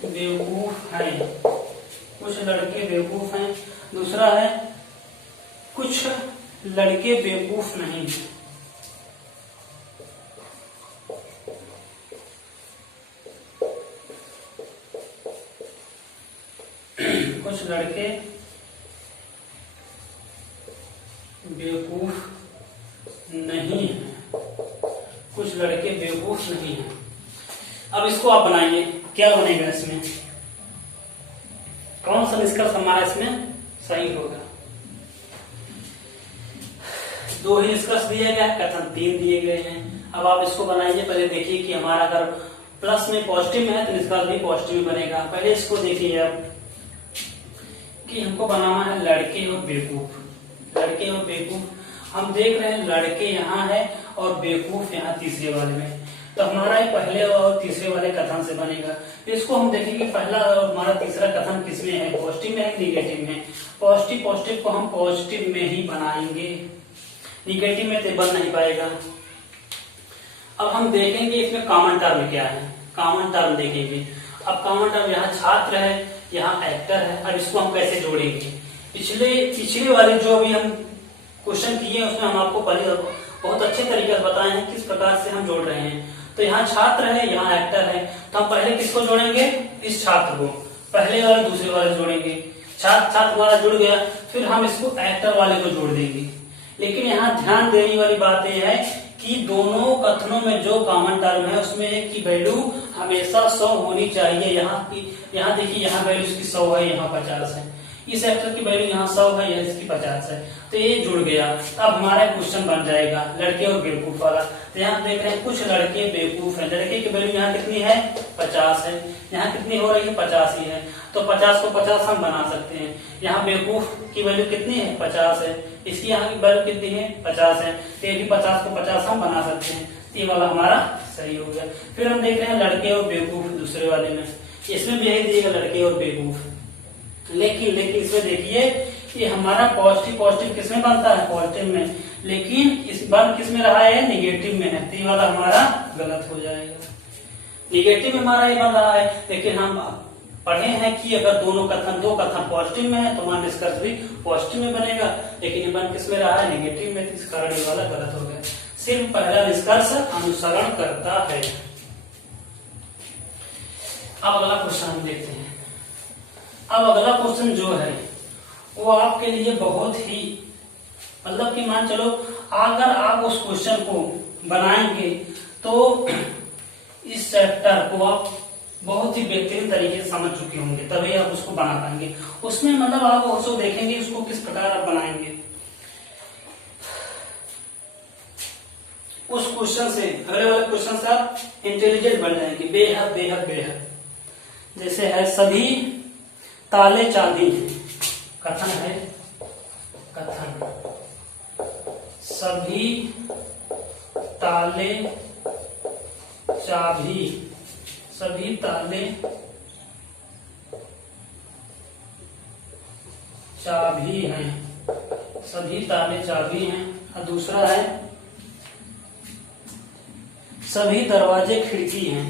बेवकूफ हैं, कुछ लड़के बेवकूफ हैं। दूसरा है कुछ लड़के बेवकूफ नहीं हैं, कुछ लड़के बेवकूफ नहीं है, कुछ लड़के बेवकूफ नहीं है। अब इसको आप बनाइए, क्या बनेगा इसमें, कौन सा निष्कर्ष हमारा इसमें सही होगा। दो ही निष्कर्ष दिए गए, कथन 3 दिए गए हैं। अब आप इसको बनाइए। पहले देखिए कि हमारा अगर प्लस में पॉजिटिव में है तो निष्कर्ष भी पॉजिटिव में बनेगा। पहले इसको देखिए अब कि हमको बनाना है लड़के और बेवकूफ। लड़के और बेवकूफ हम देख रहे हैं, लड़के यहाँ है और बेवकूफ यहाँ तीसरे वाले में, तो हमारा ये पहले और तीसरे वाले कथन से बनेगा। इसको हम देखेंगे पहला और हमारा तीसरा कथन किसमें है, पॉजिटिव में है निगेटिव में। पॉजिटिव को हम पॉजिटिव में ही बनाएंगे, निगेटिव में तो बन नहीं पाएगा। अब हम देखेंगे इसमें कॉमन टर्म क्या है, कॉमन टर्म देखेंगे। अब कॉमन टर्म यहाँ छात्र है, यहाँ एक्टर है। अब इसको हम कैसे जोड़ेंगे, पिछले वाले जो भी हम क्वेश्चन किए उसमें हम आपको पहले बहुत अच्छे तरीके से बताए हैं किस प्रकार से हम जोड़ रहे हैं। तो यहाँ छात्र है, यहाँ एक्टर है, तो हम पहले किसको जोड़ेंगे, इस छात्र को, पहले वाले दूसरे वाले जोड़ेंगे। छात्र वाला जुड़ गया, फिर हम इसको एक्टर वाले को जोड़ देंगे। लेकिन यहाँ ध्यान देने वाली बात यह है कि दोनों कथनों में जो कॉमन टर्म है उसमें एक की वैल्यू हमेशा 100 होनी चाहिए। यहाँ देखिए, यहाँ वैल्यू इसकी 100 है, यहाँ 50 है। इस एक्टर की वैल्यू यहाँ 100 है, यहाँ इसकी 50 है, तो ये जुड़ गया। अब हमारा क्वेश्चन बन जाएगा लड़के और बेवकूफ वाला। तो यहाँ देख रहे हैं कुछ लड़के बेवकूफ है, लड़के की वैल्यू यहाँ कितनी है, 50 है, यहाँ कितनी हो रही है, 50 ही है, तो 50 को 50 हम बना सकते हैं। यहाँ बेवकूफ की वैल्यू कितनी है, 50 है, इसकी यहाँ की वैल्यू कितनी है, 50 है, तो ये भी 50 को 50 हम बना सकते हैं। ये वाला हमारा सही हो गया। फिर हम देख रहे हैं लड़के और बेवकूफ दूसरे वाले में, इसमें भी यही दिएगा लड़के और बेवकूफ। लेकिन इसमें देखिए ये हमारा पॉजिटिव किसमें बनता है, पॉजिटिव में, लेकिन इस बन किसमें रहा है, निगेटिव में है, तो ये वाला हमारा गलत हो जाएगा। निगेटिव में हमारा ये बन रहा है, लेकिन हम पढ़े हैं कि अगर दो कथन पॉजिटिव में है तो हमारा निष्कर्ष भी पॉजिटिव में बनेगा, लेकिन ये बन किसमें रहा है, निगेटिव में, इस कारण ये वाला गलत हो गया। सिर्फ पहला निष्कर्ष अनुसरण करता है। अब अगला क्वेश्चन हम देखते हैं। अब अगला क्वेश्चन जो है वो आपके लिए बहुत ही मतलब कि मान चलो अगर आप उस क्वेश्चन को बनाएंगे तो इस चैप्टर को आप बहुत ही बेहतरीन तरीके से समझ चुके होंगे, तभी आप उसको बना पाएंगे। उसमें मतलब आप उसको देखेंगे उसको किस प्रकार आप बनाएंगे। उस क्वेश्चन से अगले वाले क्वेश्चन से आप इंटेलिजेंट बन जाएंगे, बेहद बेहद बेहद। जैसे है सभी ताले चाबी हैं, कथन है, कथन सभी ताले चाबी, सभी ताले चाबी हैं, सभी ताले चाबी हैं। और दूसरा है सभी दरवाजे खिड़की हैं,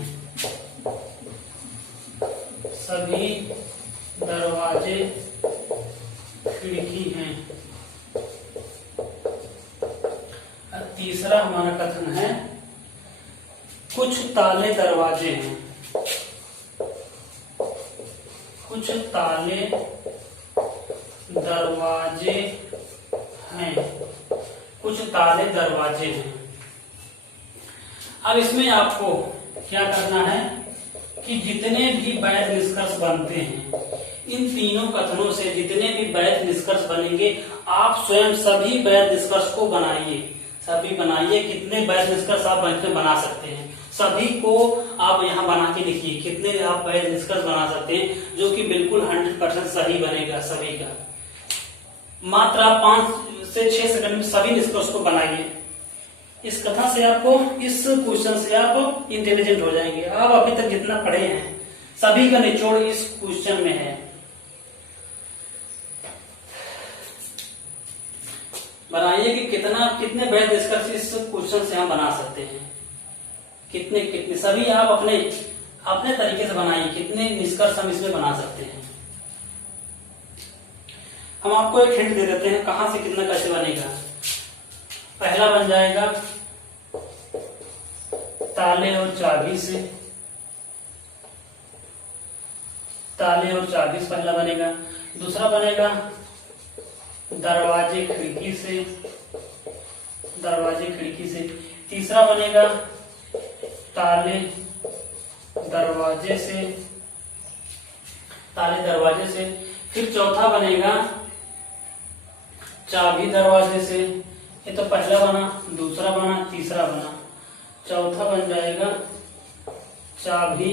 सभी दरवाजे खिड़की हैं। तीसरा हमारा कथन है कुछ ताले दरवाजे हैं, कुछ ताले दरवाजे हैं, कुछ ताले दरवाजे हैं। अब इसमें आपको क्या करना है कि जितने भी वैध निष्कर्ष बनते हैं, इन तीनों कथनों से जितने भी वैध निष्कर्ष बनेंगे आप स्वयं सभी वैध निष्कर्ष को बनाइए, सभी बनाइए। कितने वैध निष्कर्ष आप बना सकते हैं सभी को आप यहाँ बना के लिखिए, कितने आप वैध निष्कर्ष बना सकते हैं जो कि बिल्कुल 100% सही बनेगा सभी का। मात्र आप 5 से 6 सेकंड में सभी निष्कर्ष को बनाइए। इस कथा से आपको, इस क्वेश्चन से आप इंटेलिजेंट हो जाएंगे। आप अभी तक जितना पढ़े हैं सभी का निचोड़ इस क्वेश्चन में है। बनाइए कि कितने वैध निष्कर्ष इस क्वेश्चन से हम बना सकते हैं, कितने सभी आप अपने तरीके से बनाइए, कितने निष्कर्ष हम इसमें बना सकते हैं। हम आपको एक हिंट दे देते हैं कहां से कितना कैसे बनेगा। पहला बन जाएगा ताले और चाबी से, ताले और चाबी से पहला बनेगा। दूसरा बनेगा दरवाजे खिड़की से, दरवाजे खिड़की से। तीसरा बनेगा ताले दरवाजे से, ताले दरवाजे से। फिर चौथा बनेगा चाबी दरवाजे से। ये तो पहला बना, दूसरा बना, तीसरा बना। चौथा बन जाएगा चाबी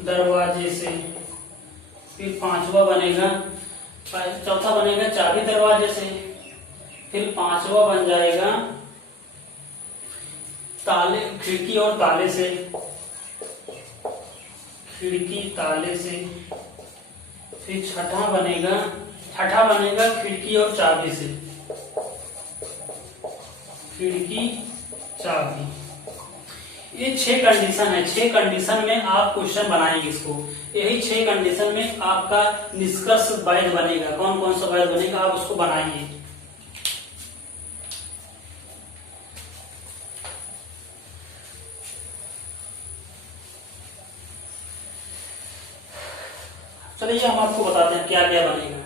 दरवाजे से। फिर पांचवा बनेगा, चौथा बनेगा चाबी दरवाजे से। फिर पांचवा बन जाएगा ताले, खिड़की और ताले से, खिड़की ताले से। फिर छठा बनेगा खिड़की और चाबी से, खिड़की चाबी। ये 6 कंडीशन है। 6 कंडीशन में आप क्वेश्चन बनाएंगे इसको। यही 6 कंडीशन में आपका निष्कर्ष वैध बनेगा। कौन कौन सा वैध बनेगा आप उसको बनाएंगे। चलिए हम आपको बताते हैं क्या क्या बनेगा।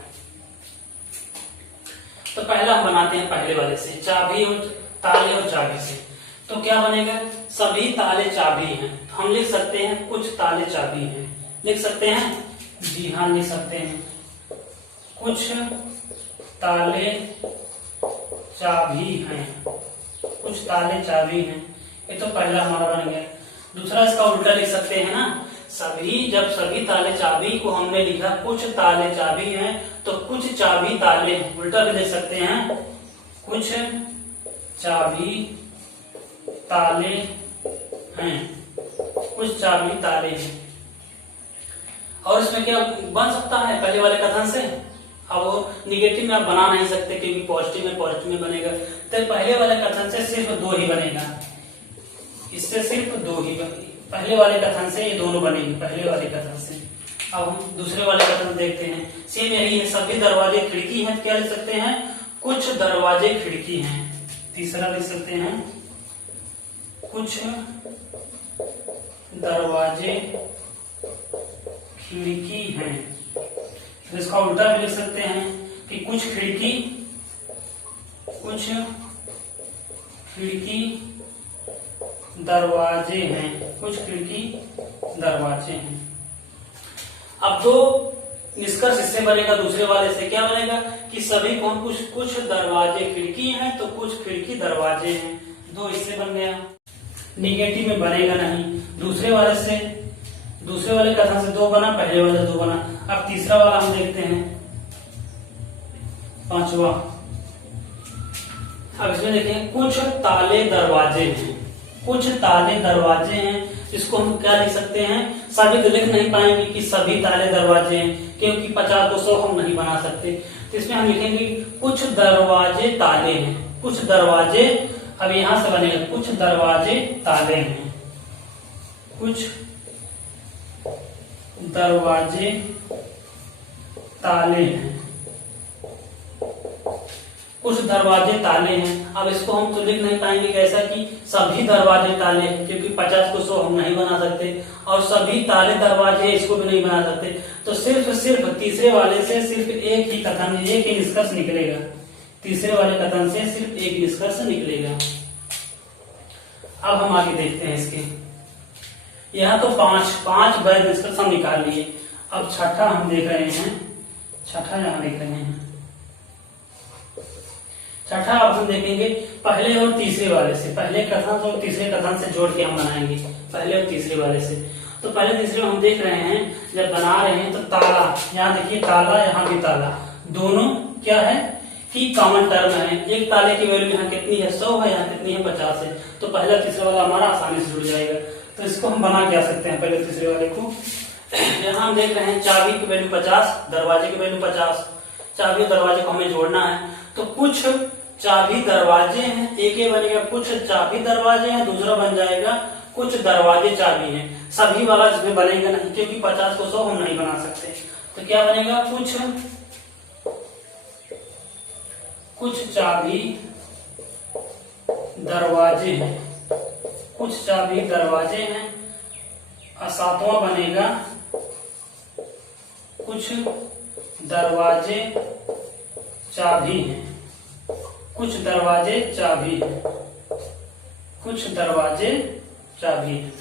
तो पहला हम बनाते हैं पहले वाले से, चाबी और ताले और चाबी से। तो क्या बनेगा, सभी ताले चाबी हैं। हम लिख सकते हैं कुछ ताले चाबी हैं, लिख सकते हैं, जी हाँ लिख सकते हैं, कुछ ताले चाबी हैं, कुछ ताले चाबी हैं। ये तो पहला हमारा बन गया। दूसरा इसका उल्टा लिख सकते हैं ना, सभी, जब सभी ताले चाबी को हमने लिखा कुछ ताले चाबी हैं तो कुछ चाबी ताले, उल्टा भी लिख सकते हैं, कुछ चाबी ताले हैं, कुछ चाबी ताले हैं। और इसमें क्या बन सकता है पहले वाले कथन से। अब निगेटिव में आप बना नहीं सकते क्योंकि पॉजिटिव में बनेगा। तो पहले वाले कथन से सिर्फ 2 ही बनेगा, इससे सिर्फ 2 ही बनेगी। पहले वाले कथन से ये दोनों बनेंगे, पहले वाले कथन से। अब हम दूसरे वाले कथन देखते हैं। सेम यही है, सभी दरवाजे खिड़की हैं। क्या लिख सकते हैं, कुछ दरवाजे खिड़की हैं। तीसरा लिख सकते हैं, कुछ दरवाजे खिड़की हैं। तो इसका उल्टा भी लिख सकते हैं कि कुछ खिड़की दरवाजे हैं, कुछ खिड़की दरवाजे हैं। अब 2 निष्कर्ष इससे बनेगा। दूसरे वाले से क्या बनेगा कि सभी को कुछ दरवाजे खिड़की हैं तो कुछ खिड़की दरवाजे हैं। 2 इससे बन गया। निगेटिव में बनेगा नहीं। दूसरे वाले कथन से 2 बना, पहले वाले से 2 बना। अब तीसरा वाला हम देखते हैं, पांचवा। अब इसमें देखें, कुछ ताले दरवाजे हैं, कुछ ताले दरवाजे हैं। इसको हम क्या लिख सकते हैं, सभी तो लिख नहीं पाएंगे कि सभी ताले दरवाजे हैं क्योंकि 50 को 100 हम नहीं बना सकते। तो इसमें हम लिखेंगे कुछ दरवाजे ताले हैं, कुछ दरवाजे। अब यहां से बनेगा कुछ दरवाजे ताले हैं, कुछ दरवाजे ताले हैं, कुछ दरवाजे ताले हैं। अब इसको हम तो लिख नहीं पाएंगे कैसा कि सभी दरवाजे ताले हैं क्योंकि 50 को 100 हम नहीं बना सकते और सभी ताले दरवाजे इसको भी नहीं बना सकते। तो सिर्फ तीसरे वाले से सिर्फ एक ही कथन, एक ही निष्कर्ष निकलेगा। तीसरे वाले कथन से सिर्फ एक निष्कर्ष निकलेगा। अब हम आगे देखते हैं इसके। यहाँ तो 5 वैध निष्कर्ष हम निकाल लिए। अब छठा हम देख रहे हैं, छठा यहाँ देख रहे हैं। छठा अब हम देखेंगे पहले और तीसरे वाले से, पहले कथन और तीसरे कथन से जोड़ के हम बनाएंगे पहले और तीसरे वाले से। तो पहले तीसरे में हम देख रहे हैं, जब बना रहे हैं तो ताला, यहाँ देखिए ताला, यहाँ भी ताला, दोनों क्या है कि कॉमन टर्म है। एक ताले की वैल्यू यहाँ कितनी है, 100 है, यहाँ कितनी है, 50 है। तो पहला तीसरा वाला हमारा आसानी से जुड़ जाएगा। तो इसको हम बना क्या सकते हैं पहले तीसरे वाले को। यहाँ हम देख रहे हैं चाबी की वैल्यू 50, दरवाजे की वैल्यू 50। चाबी और दरवाजे को हमें जोड़ना है। तो कुछ चाबी दरवाजे हैं, एक ये बनेगा कुछ चाबी दरवाजे हैं, दूसरा बन जाएगा कुछ दरवाजे चाबी हैं। सभी वाला इसमें बनेगा नहीं क्योंकि 50 को 100 हम नहीं बना सकते। तो क्या बनेगा, कुछ चाबी दरवाजे हैं, कुछ चाबी दरवाजे हैं। और 7वां बनेगा कुछ दरवाजे चाबी हैं, कुछ दरवाजे चाबी हैं, कुछ दरवाजे चाबी हैं।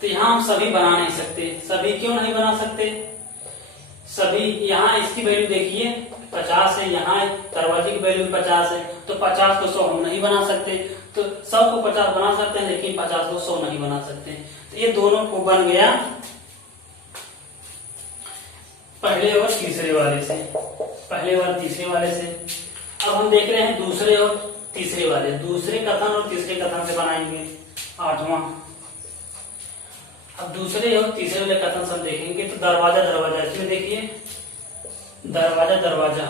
तो यहां हम सभी बना नहीं सकते। सभी क्यों नहीं बना सकते? सभी यहाँ इसकी वैल्यू देखिए 50 है, यहाँ दरवाजे की वैल्यू 50 है, तो 50 को 100 हम नहीं बना सकते। तो 100 को 50 बना सकते हैं, लेकिन 50 को 100 नहीं बना सकते। तो ये दोनों को बन गया पहले और तीसरे वाले से, पहले और तीसरे वाले से। अब हम देख रहे हैं दूसरे और तीसरे वाले, दूसरे कथन और तीसरे कथन से बनाएंगे 8वां। अब दूसरे और तीसरे वाले कथन से हम देखेंगे तो दरवाजा दरवाजा, इसमें देखिए दरवाजा दरवाजा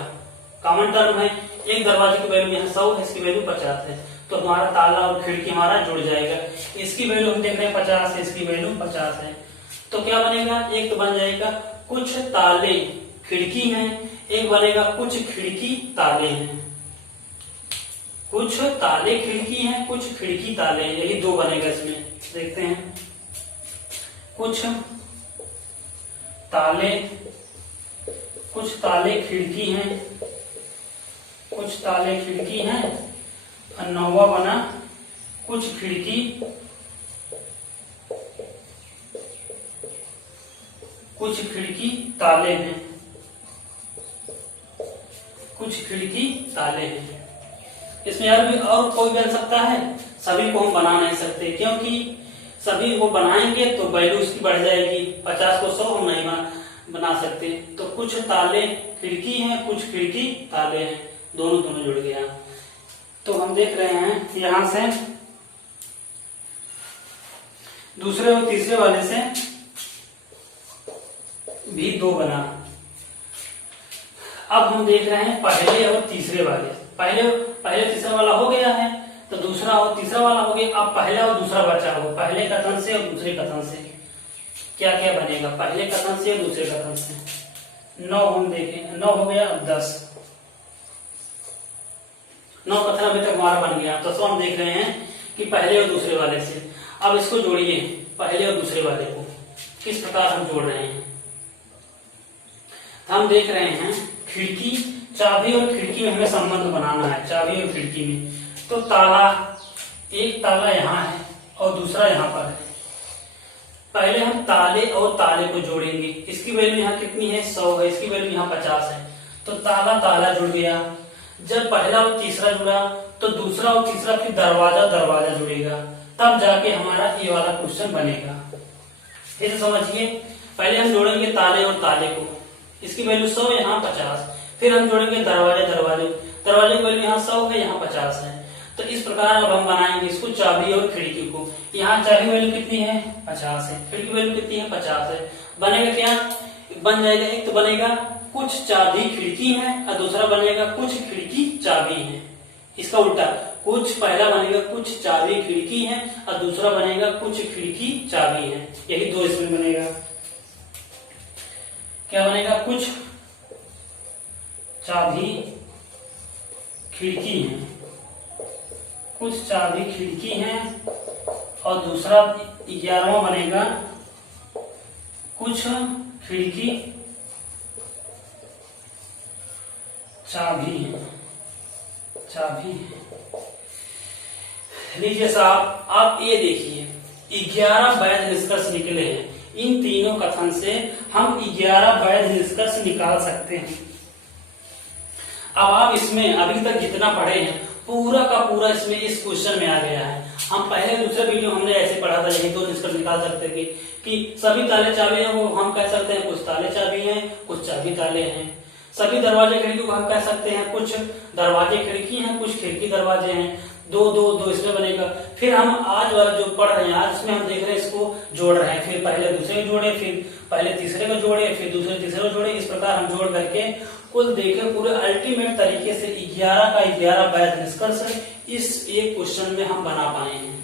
कॉमन टर्म है। एक दरवाजे की वैल्यू यहाँ 100 है, इसकी वैल्यू 50 है, तो हमारा ताला और खिड़की हमारा जुड़ जाएगा। इसकी वैल्यू हम देख रहे हैं 50 है, इसकी वैल्यू 50 है, तो क्या बनेगा? एक तो बन जाएगा कुछ ताले खिड़की हैं, एक बनेगा कुछ खिड़की ताले हैं। कुछ ताले खिड़की हैं, कुछ खिड़की ताले हैं, यही दो बनेगा। इसमें देखते हैं, कुछ ताले खिड़की हैं, कुछ ताले खिड़की हैं, और 9वां बना कुछ खिड़की ताले हैं, कुछ खिड़की ताले हैं। इसमें यार भी और कोई बन सकता है, सभी को हम बना नहीं सकते, क्योंकि सभी को बनाएंगे तो वैल्यू उसकी बढ़ जाएगी। 50 को 100 हम नहीं बना सकते। तो कुछ ताले खिड़की हैं, कुछ खिड़की ताले हैं, दोनों जुड़ गया। तो हम देख रहे हैं यहां से दूसरे और तीसरे वाले से भी 2 बना। अब हम देख रहे हैं पहले और तीसरे वाले। पहले तीसरा वाला हो गया है, तो दूसरा और तीसरा वाला हो गया। अब पहला और दूसरा बचा हो, पहले कथन से और दूसरे कथन से क्या क्या बनेगा? पहले कथन से और दूसरे कथन से 9 हम देखें, 9 हो गया। अब 10, 9 कथन अभी तक हमारा बन गया। तो हम देख रहे हैं कि पहले और दूसरे वाले से। अब इसको जोड़िए, पहले और दूसरे वाले को किस प्रकार हम जोड़ रहे हैं। हम देख रहे हैं खिड़की, चाबी और खिड़की में हमें संबंध बनाना है। चाबी और खिड़की में तो ताला, एक ताला यहाँ है और दूसरा यहाँ पर है। पहले हम ताले और ताले को जोड़ेंगे। इसकी वैल्यू यहाँ कितनी है? 100 है, इसकी वैल्यू यहाँ 50 है, तो ताला ताला जुड़ गया। जब पहला और तीसरा जुड़ा तो दूसरा और तीसरा फिर दरवाजा दरवाजा जुड़ेगा, तब जाके हमारा ये वाला क्वेश्चन बनेगा। फिर समझिए, पहले हम जोड़ेंगे ताले और ताले को, इसकी वैल्यू 100, यहाँ 50। फिर हम जोड़ेंगे दरवाजे दरवाजे की वैल्यू यहाँ 100 है, यहाँ 50 है। तो इस प्रकार अब हम बनाएंगे इसको चाबी और खिड़की को। यहाँ चाबी वैल्यू कितनी है? 50 है, खिड़की वैल्यू कितनी है? 50 है। बनेगा क्या? बन जाएगा, एक तो बनेगा कुछ चाबी खिड़की है और दूसरा बनेगा कुछ खिड़की चाबी है। इसका उल्टा, कुछ पहला बनेगा कुछ चाबी खिड़की है और दूसरा बनेगा कुछ खिड़की चाबी है। यही दो इसमें बनेगा। क्या बनेगा? कुछ चाबी खिड़की है, कुछ चाबी खिड़की है, और दूसरा 11वां बनेगा कुछ खिड़की चाबी है। लीजिए साहब, आप ये देखिए 11 वैध निष्कर्ष निकले हैं। इन तीनों कथन से हम 11 वैध निष्कर्ष निकाल सकते हैं। अब आप इसमें अभी तक जितना पढ़े हैं पूरा का पूरा इसमें इस क्वेश्चन में आ गया है। हम पहले दूसरे वीडियो हमने ऐसे पढ़ा था, यही दो निष्कर्ष निकाल सकते थे कि सभी ताले चाबी हैं, वो हम कह सकते हैं कुछ ताले चाबी हैं, कुछ चाबी ताले हैं। सभी दरवाजे खिड़की को हम कह सकते हैं कुछ दरवाजे खिड़की हैं, कुछ खिड़की दरवाजे हैं। दो इसमें बनेगा। फिर हम आज वाला जो पढ़ रहे हैं, आज इसमें हम देख रहे हैं इसको जोड़ रहे हैं। फिर पहले दूसरे को जोड़े, फिर पहले तीसरे को जोड़े, फिर दूसरे तीसरे को जोड़े। इस प्रकार हम जोड़ करके कुल देखें पूरे अल्टीमेट तरीके से 11 का 11 वैध निष्कर्ष इस एक क्वेश्चन में हम बना पाए हैं।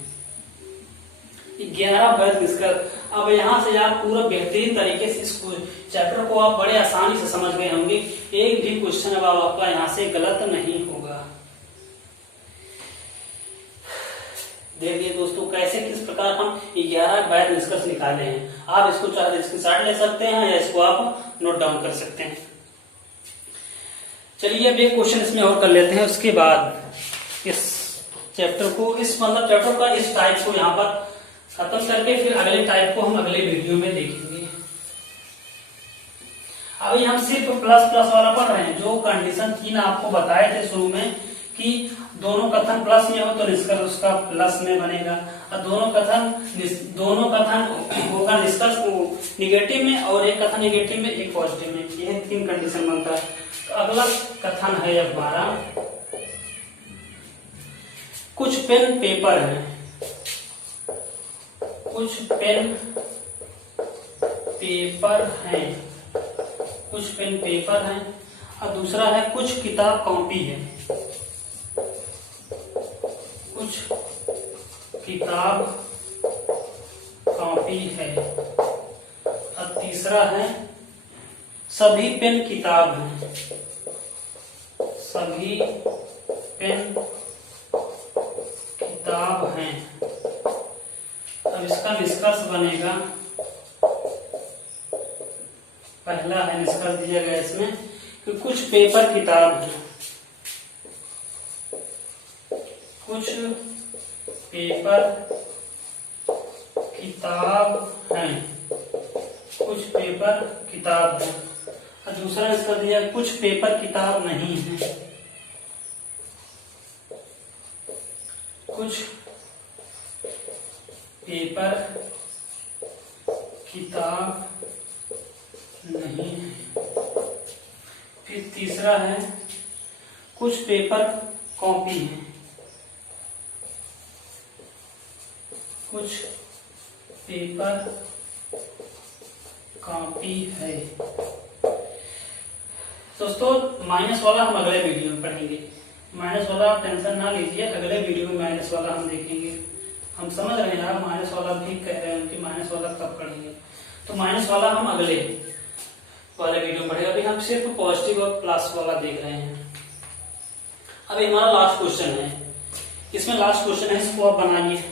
11 वैध निष्कर्ष। अब यहाँ से आप पूरा बेहतरीन तरीके से इस चैप्टर को आप बड़े आसानी से समझ गए होंगे। एक भी क्वेश्चन अब आपका यहाँ से गलत नहीं होगा। देखिए दोस्तों, कैसे किस प्रकार हम 11 वैध निष्कर्ष निकाले हैं। आप इसको चाहे स्क्रीनशॉट ले सकते हैं या इसको आप नोट डाउन कर सकते हैं। चलिए अब एक क्वेश्चन इसमें और कर लेते हैं, उसके बाद इस चैप्टर को, इस मतलब चैप्टर का इस टाइप को यहाँ पर खत्म करके फिर अगले टाइप को हम अगले वीडियो में देखेंगे। अभी हम सिर्फ प्लस प्लस वाला पढ़ रहे हैं। जो कंडीशन 3 आपको बताए थे शुरू में कि दोनों कथन प्लस में हो तो निष्कर्ष उसका प्लस में बनेगा, और दोनों कथन होगा निष्कर्ष निगेटिव में, और एक कथन निगेटिव में एक पॉजिटिव में। यह 3 कंडीशन बनता है। तो अगला कथन है हमारा, कुछ पेन पेपर है, कुछ पेन पेपर हैं, कुछ पेन पेपर हैं, और दूसरा है कुछ किताब कॉपी है, कुछ किताब कॉपी है, और तीसरा है सभी पेन किताब हैं, सभी पेन किताब हैं। अब इसका निष्कर्ष बनेगा, पहला है निष्कर्ष दिया गया इसमें कि कुछ पेपर किताब है, कुछ पेपर किताब हैं, कुछ पेपर किताब है, और दूसरा निष्कर्ष दिया कुछ पेपर किताब नहीं है, कुछ पेपर किताब नहीं है। फिर तीसरा है कुछ पेपर कॉपी है, कुछ पेपर कॉपी है। दोस्तों माइनस वाला हम अगले वीडियो में पढ़ेंगे। माइनस वाला आप टेंशन ना लीजिए, अगले वीडियो में माइनस वाला हम देखेंगे। हम समझ रहे हैं यार, माइनस वाला भी कह रहे हैं कि माइनस वाला कब पढ़ेंगे, तो माइनस वाला हम अगले वाले वीडियो में पढ़ेगा। अभी हम सिर्फ पॉजिटिव और प्लस वाला देख रहे हैं। अभी हमारा लास्ट क्वेश्चन है, इसमें लास्ट क्वेश्चन है, इसको आप बनाइए।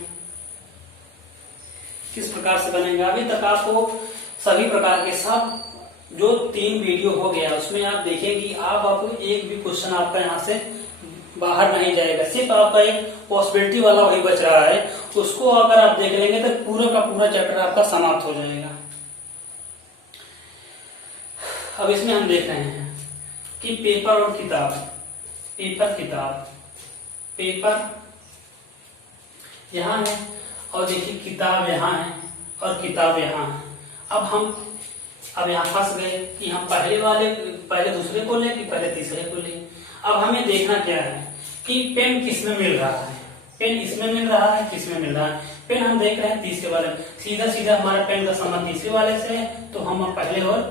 किस प्रकार से बनेगा? अभी तक आपको सभी प्रकार के सब जो 3 वीडियो हो गया उसमें आप देखेंगे आपको एक भी क्वेश्चन आपका यहाँ से बाहर नहीं जाएगा। सिर्फ आपका एक पॉसिबिलिटी वाला वही बच रहा है, उसको अगर आप देख लेंगे तो पूरा का पूरा चैप्टर आपका समाप्त हो जाएगा। अब इसमें हम देख रहे हैं कि पेपर और किताब, पेपर किताब, पेपर यहाँ है और देखिए किताब यहाँ है और किताब यहाँ है। अब यहाँ फंस गए कि हम पहले दूसरे को लें कि पहले तीसरे को लें। अब हमें देखना क्या है कि पेन किसमें मिल रहा है, पेन इसमें मिल रहा है, किसमें मिल रहा है। पेन हम देख रहे हैं तीसरे वाले, सीधा सीधा हमारा पेन का संबंध तीसरे वाले से है, तो हम पहले और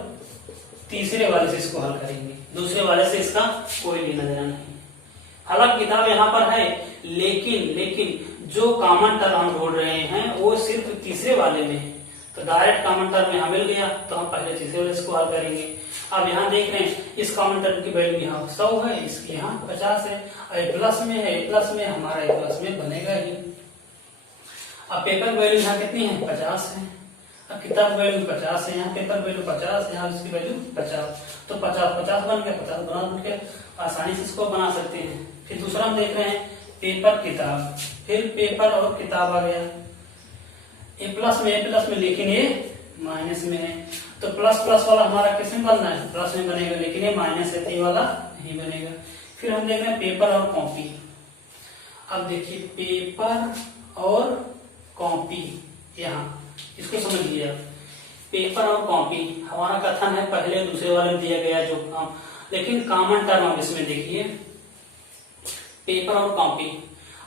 तीसरे वाले से इसको हल करेंगे, दूसरे वाले से इसका कोई लेना देना नहीं। हालांकि किताब यहाँ पर है, लेकिन जो कॉमन टर्म हम ढूंढ रहे हैं वो सिर्फ तीसरे वाले में है, तो डायरेक्ट कॉमन टर्म यहाँ मिल गया तो हम पहले तीसरे वाले को हल करेंगे। अब यहाँ देख रहे हैं इस कॉमन टर्म की वैल्यू यहाँ 100 है, इसकी यहाँ 50 है, और प्लस में है, प्लस में हमारा प्लस में बनेगा ही। अब पेपर वैल्यू यहाँ कितनी है? 50 है। अब किताब वैल्यू 50 है, यहाँ पेपर वैल्यू 50, यहाँ इसकी वैल्यू 50, तो 50 बन गया, 50 बन के आसानी से इसको बना सकते हैं। फिर दूसरा हम देख रहे हैं पेपर किताब, फिर पेपर और किताब आ गया, ये प्लस में लेकिन ये माइनस में है, तो प्लस वाला हमारा किसमें बनना है? प्लस में बनेगा, लेकिन ये माइनस है तो ये वाला नहीं बनेगा। फिर हम देख रहे हैं पेपर और कॉपी। अब देखिए पेपर और कॉपी, यहाँ इसको समझिए आप, पेपर और कॉपी हमारा कथन है पहले दूसरे वाले में दिया गया जो काम, लेकिन कॉमन टर्म हम इसमें देखिए पेपर और कॉपी।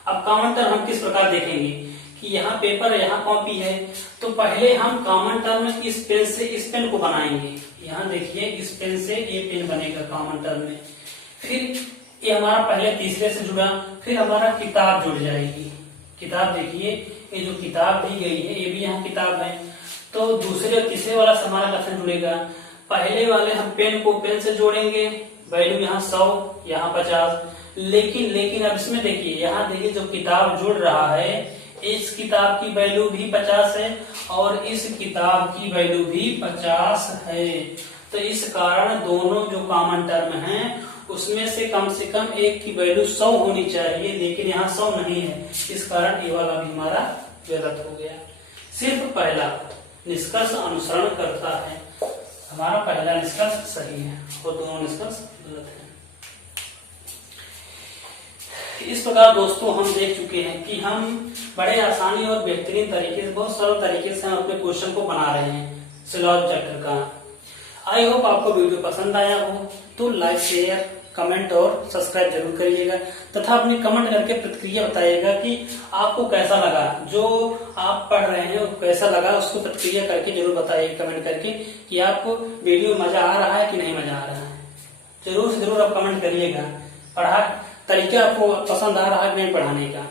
अब कॉमन टर्म हम किस प्रकार देखेंगे कि यहाँ पेपर यहाँ कॉपी है, तो पहले हम कॉमन टर्म इस पेन से इस पेन को बनाएंगे। यहाँ देखिए इस पेन से ये पेन बनेगा कॉमन टर्म में, फिर ये हमारा पहले तीसरे से जुड़ा, फिर हमारा किताब जुड़ जाएगी। किताब देखिए ये जो किताब दी गई है ये भी यहाँ किताब है, तो दूसरे तीसरे वाला से हमारा कथन जुड़ेगा। पहले वाले हम पेन को पेन से जोड़ेंगे, वैल्यू यहाँ 100 यहाँ 50, लेकिन अब इसमें देखिए यहाँ देखिए जो किताब जुड़ रहा है इस किताब की वैल्यू भी 50 है और इस किताब की वैल्यू भी 50 है, तो इस कारण दोनों जो कॉमन टर्म हैं उसमें से कम एक की वैल्यू 100 होनी चाहिए, लेकिन यहाँ 100 नहीं है, इस कारण ये वाला भी हमारा गलत हो गया। सिर्फ पहला निष्कर्ष अनुसरण करता है, हमारा पहला निष्कर्ष सही है और दोनों निष्कर्ष गलत है। इस प्रकार दोस्तों हम देख चुके हैं कि हम बड़े आसानी और बेहतरीन तरीके से, बहुत सरल तरीके से हम अपने क्वेश्चन को बना रहे हैं सिलॉज चैप्टर का। आई होप आपको वीडियो पसंद आया हो तो लाइक, शेयर, कमेंट और सब्सक्राइब जरूर करिएगा तथा अपने कमेंट करके प्रतिक्रिया बताइएगा कि आपको कैसा लगा, जो आप पढ़ रहे हैं कैसा लगा, उसको प्रतिक्रिया करके जरूर बताइए कमेंट करके कि आपको वीडियो मजा आ रहा है कि नहीं मजा आ रहा है। जरूर से जरूर आप कमेंट करिएगा, पढ़ा तरीका आपको पसंद आ रहा है कि नहीं पढ़ाने का।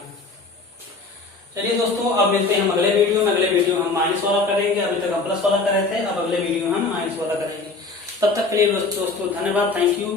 चलिए दोस्तों, अब मिलते हैं हम अगले वीडियो में। अगले वीडियो हम माइनस वाला करेंगे, अभी तक हम प्लस वाला कर रहे थे, अब अगले वीडियो में हम माइनस वाला करेंगे। तब तक के लिए दोस्तों धन्यवाद, थैंक यू।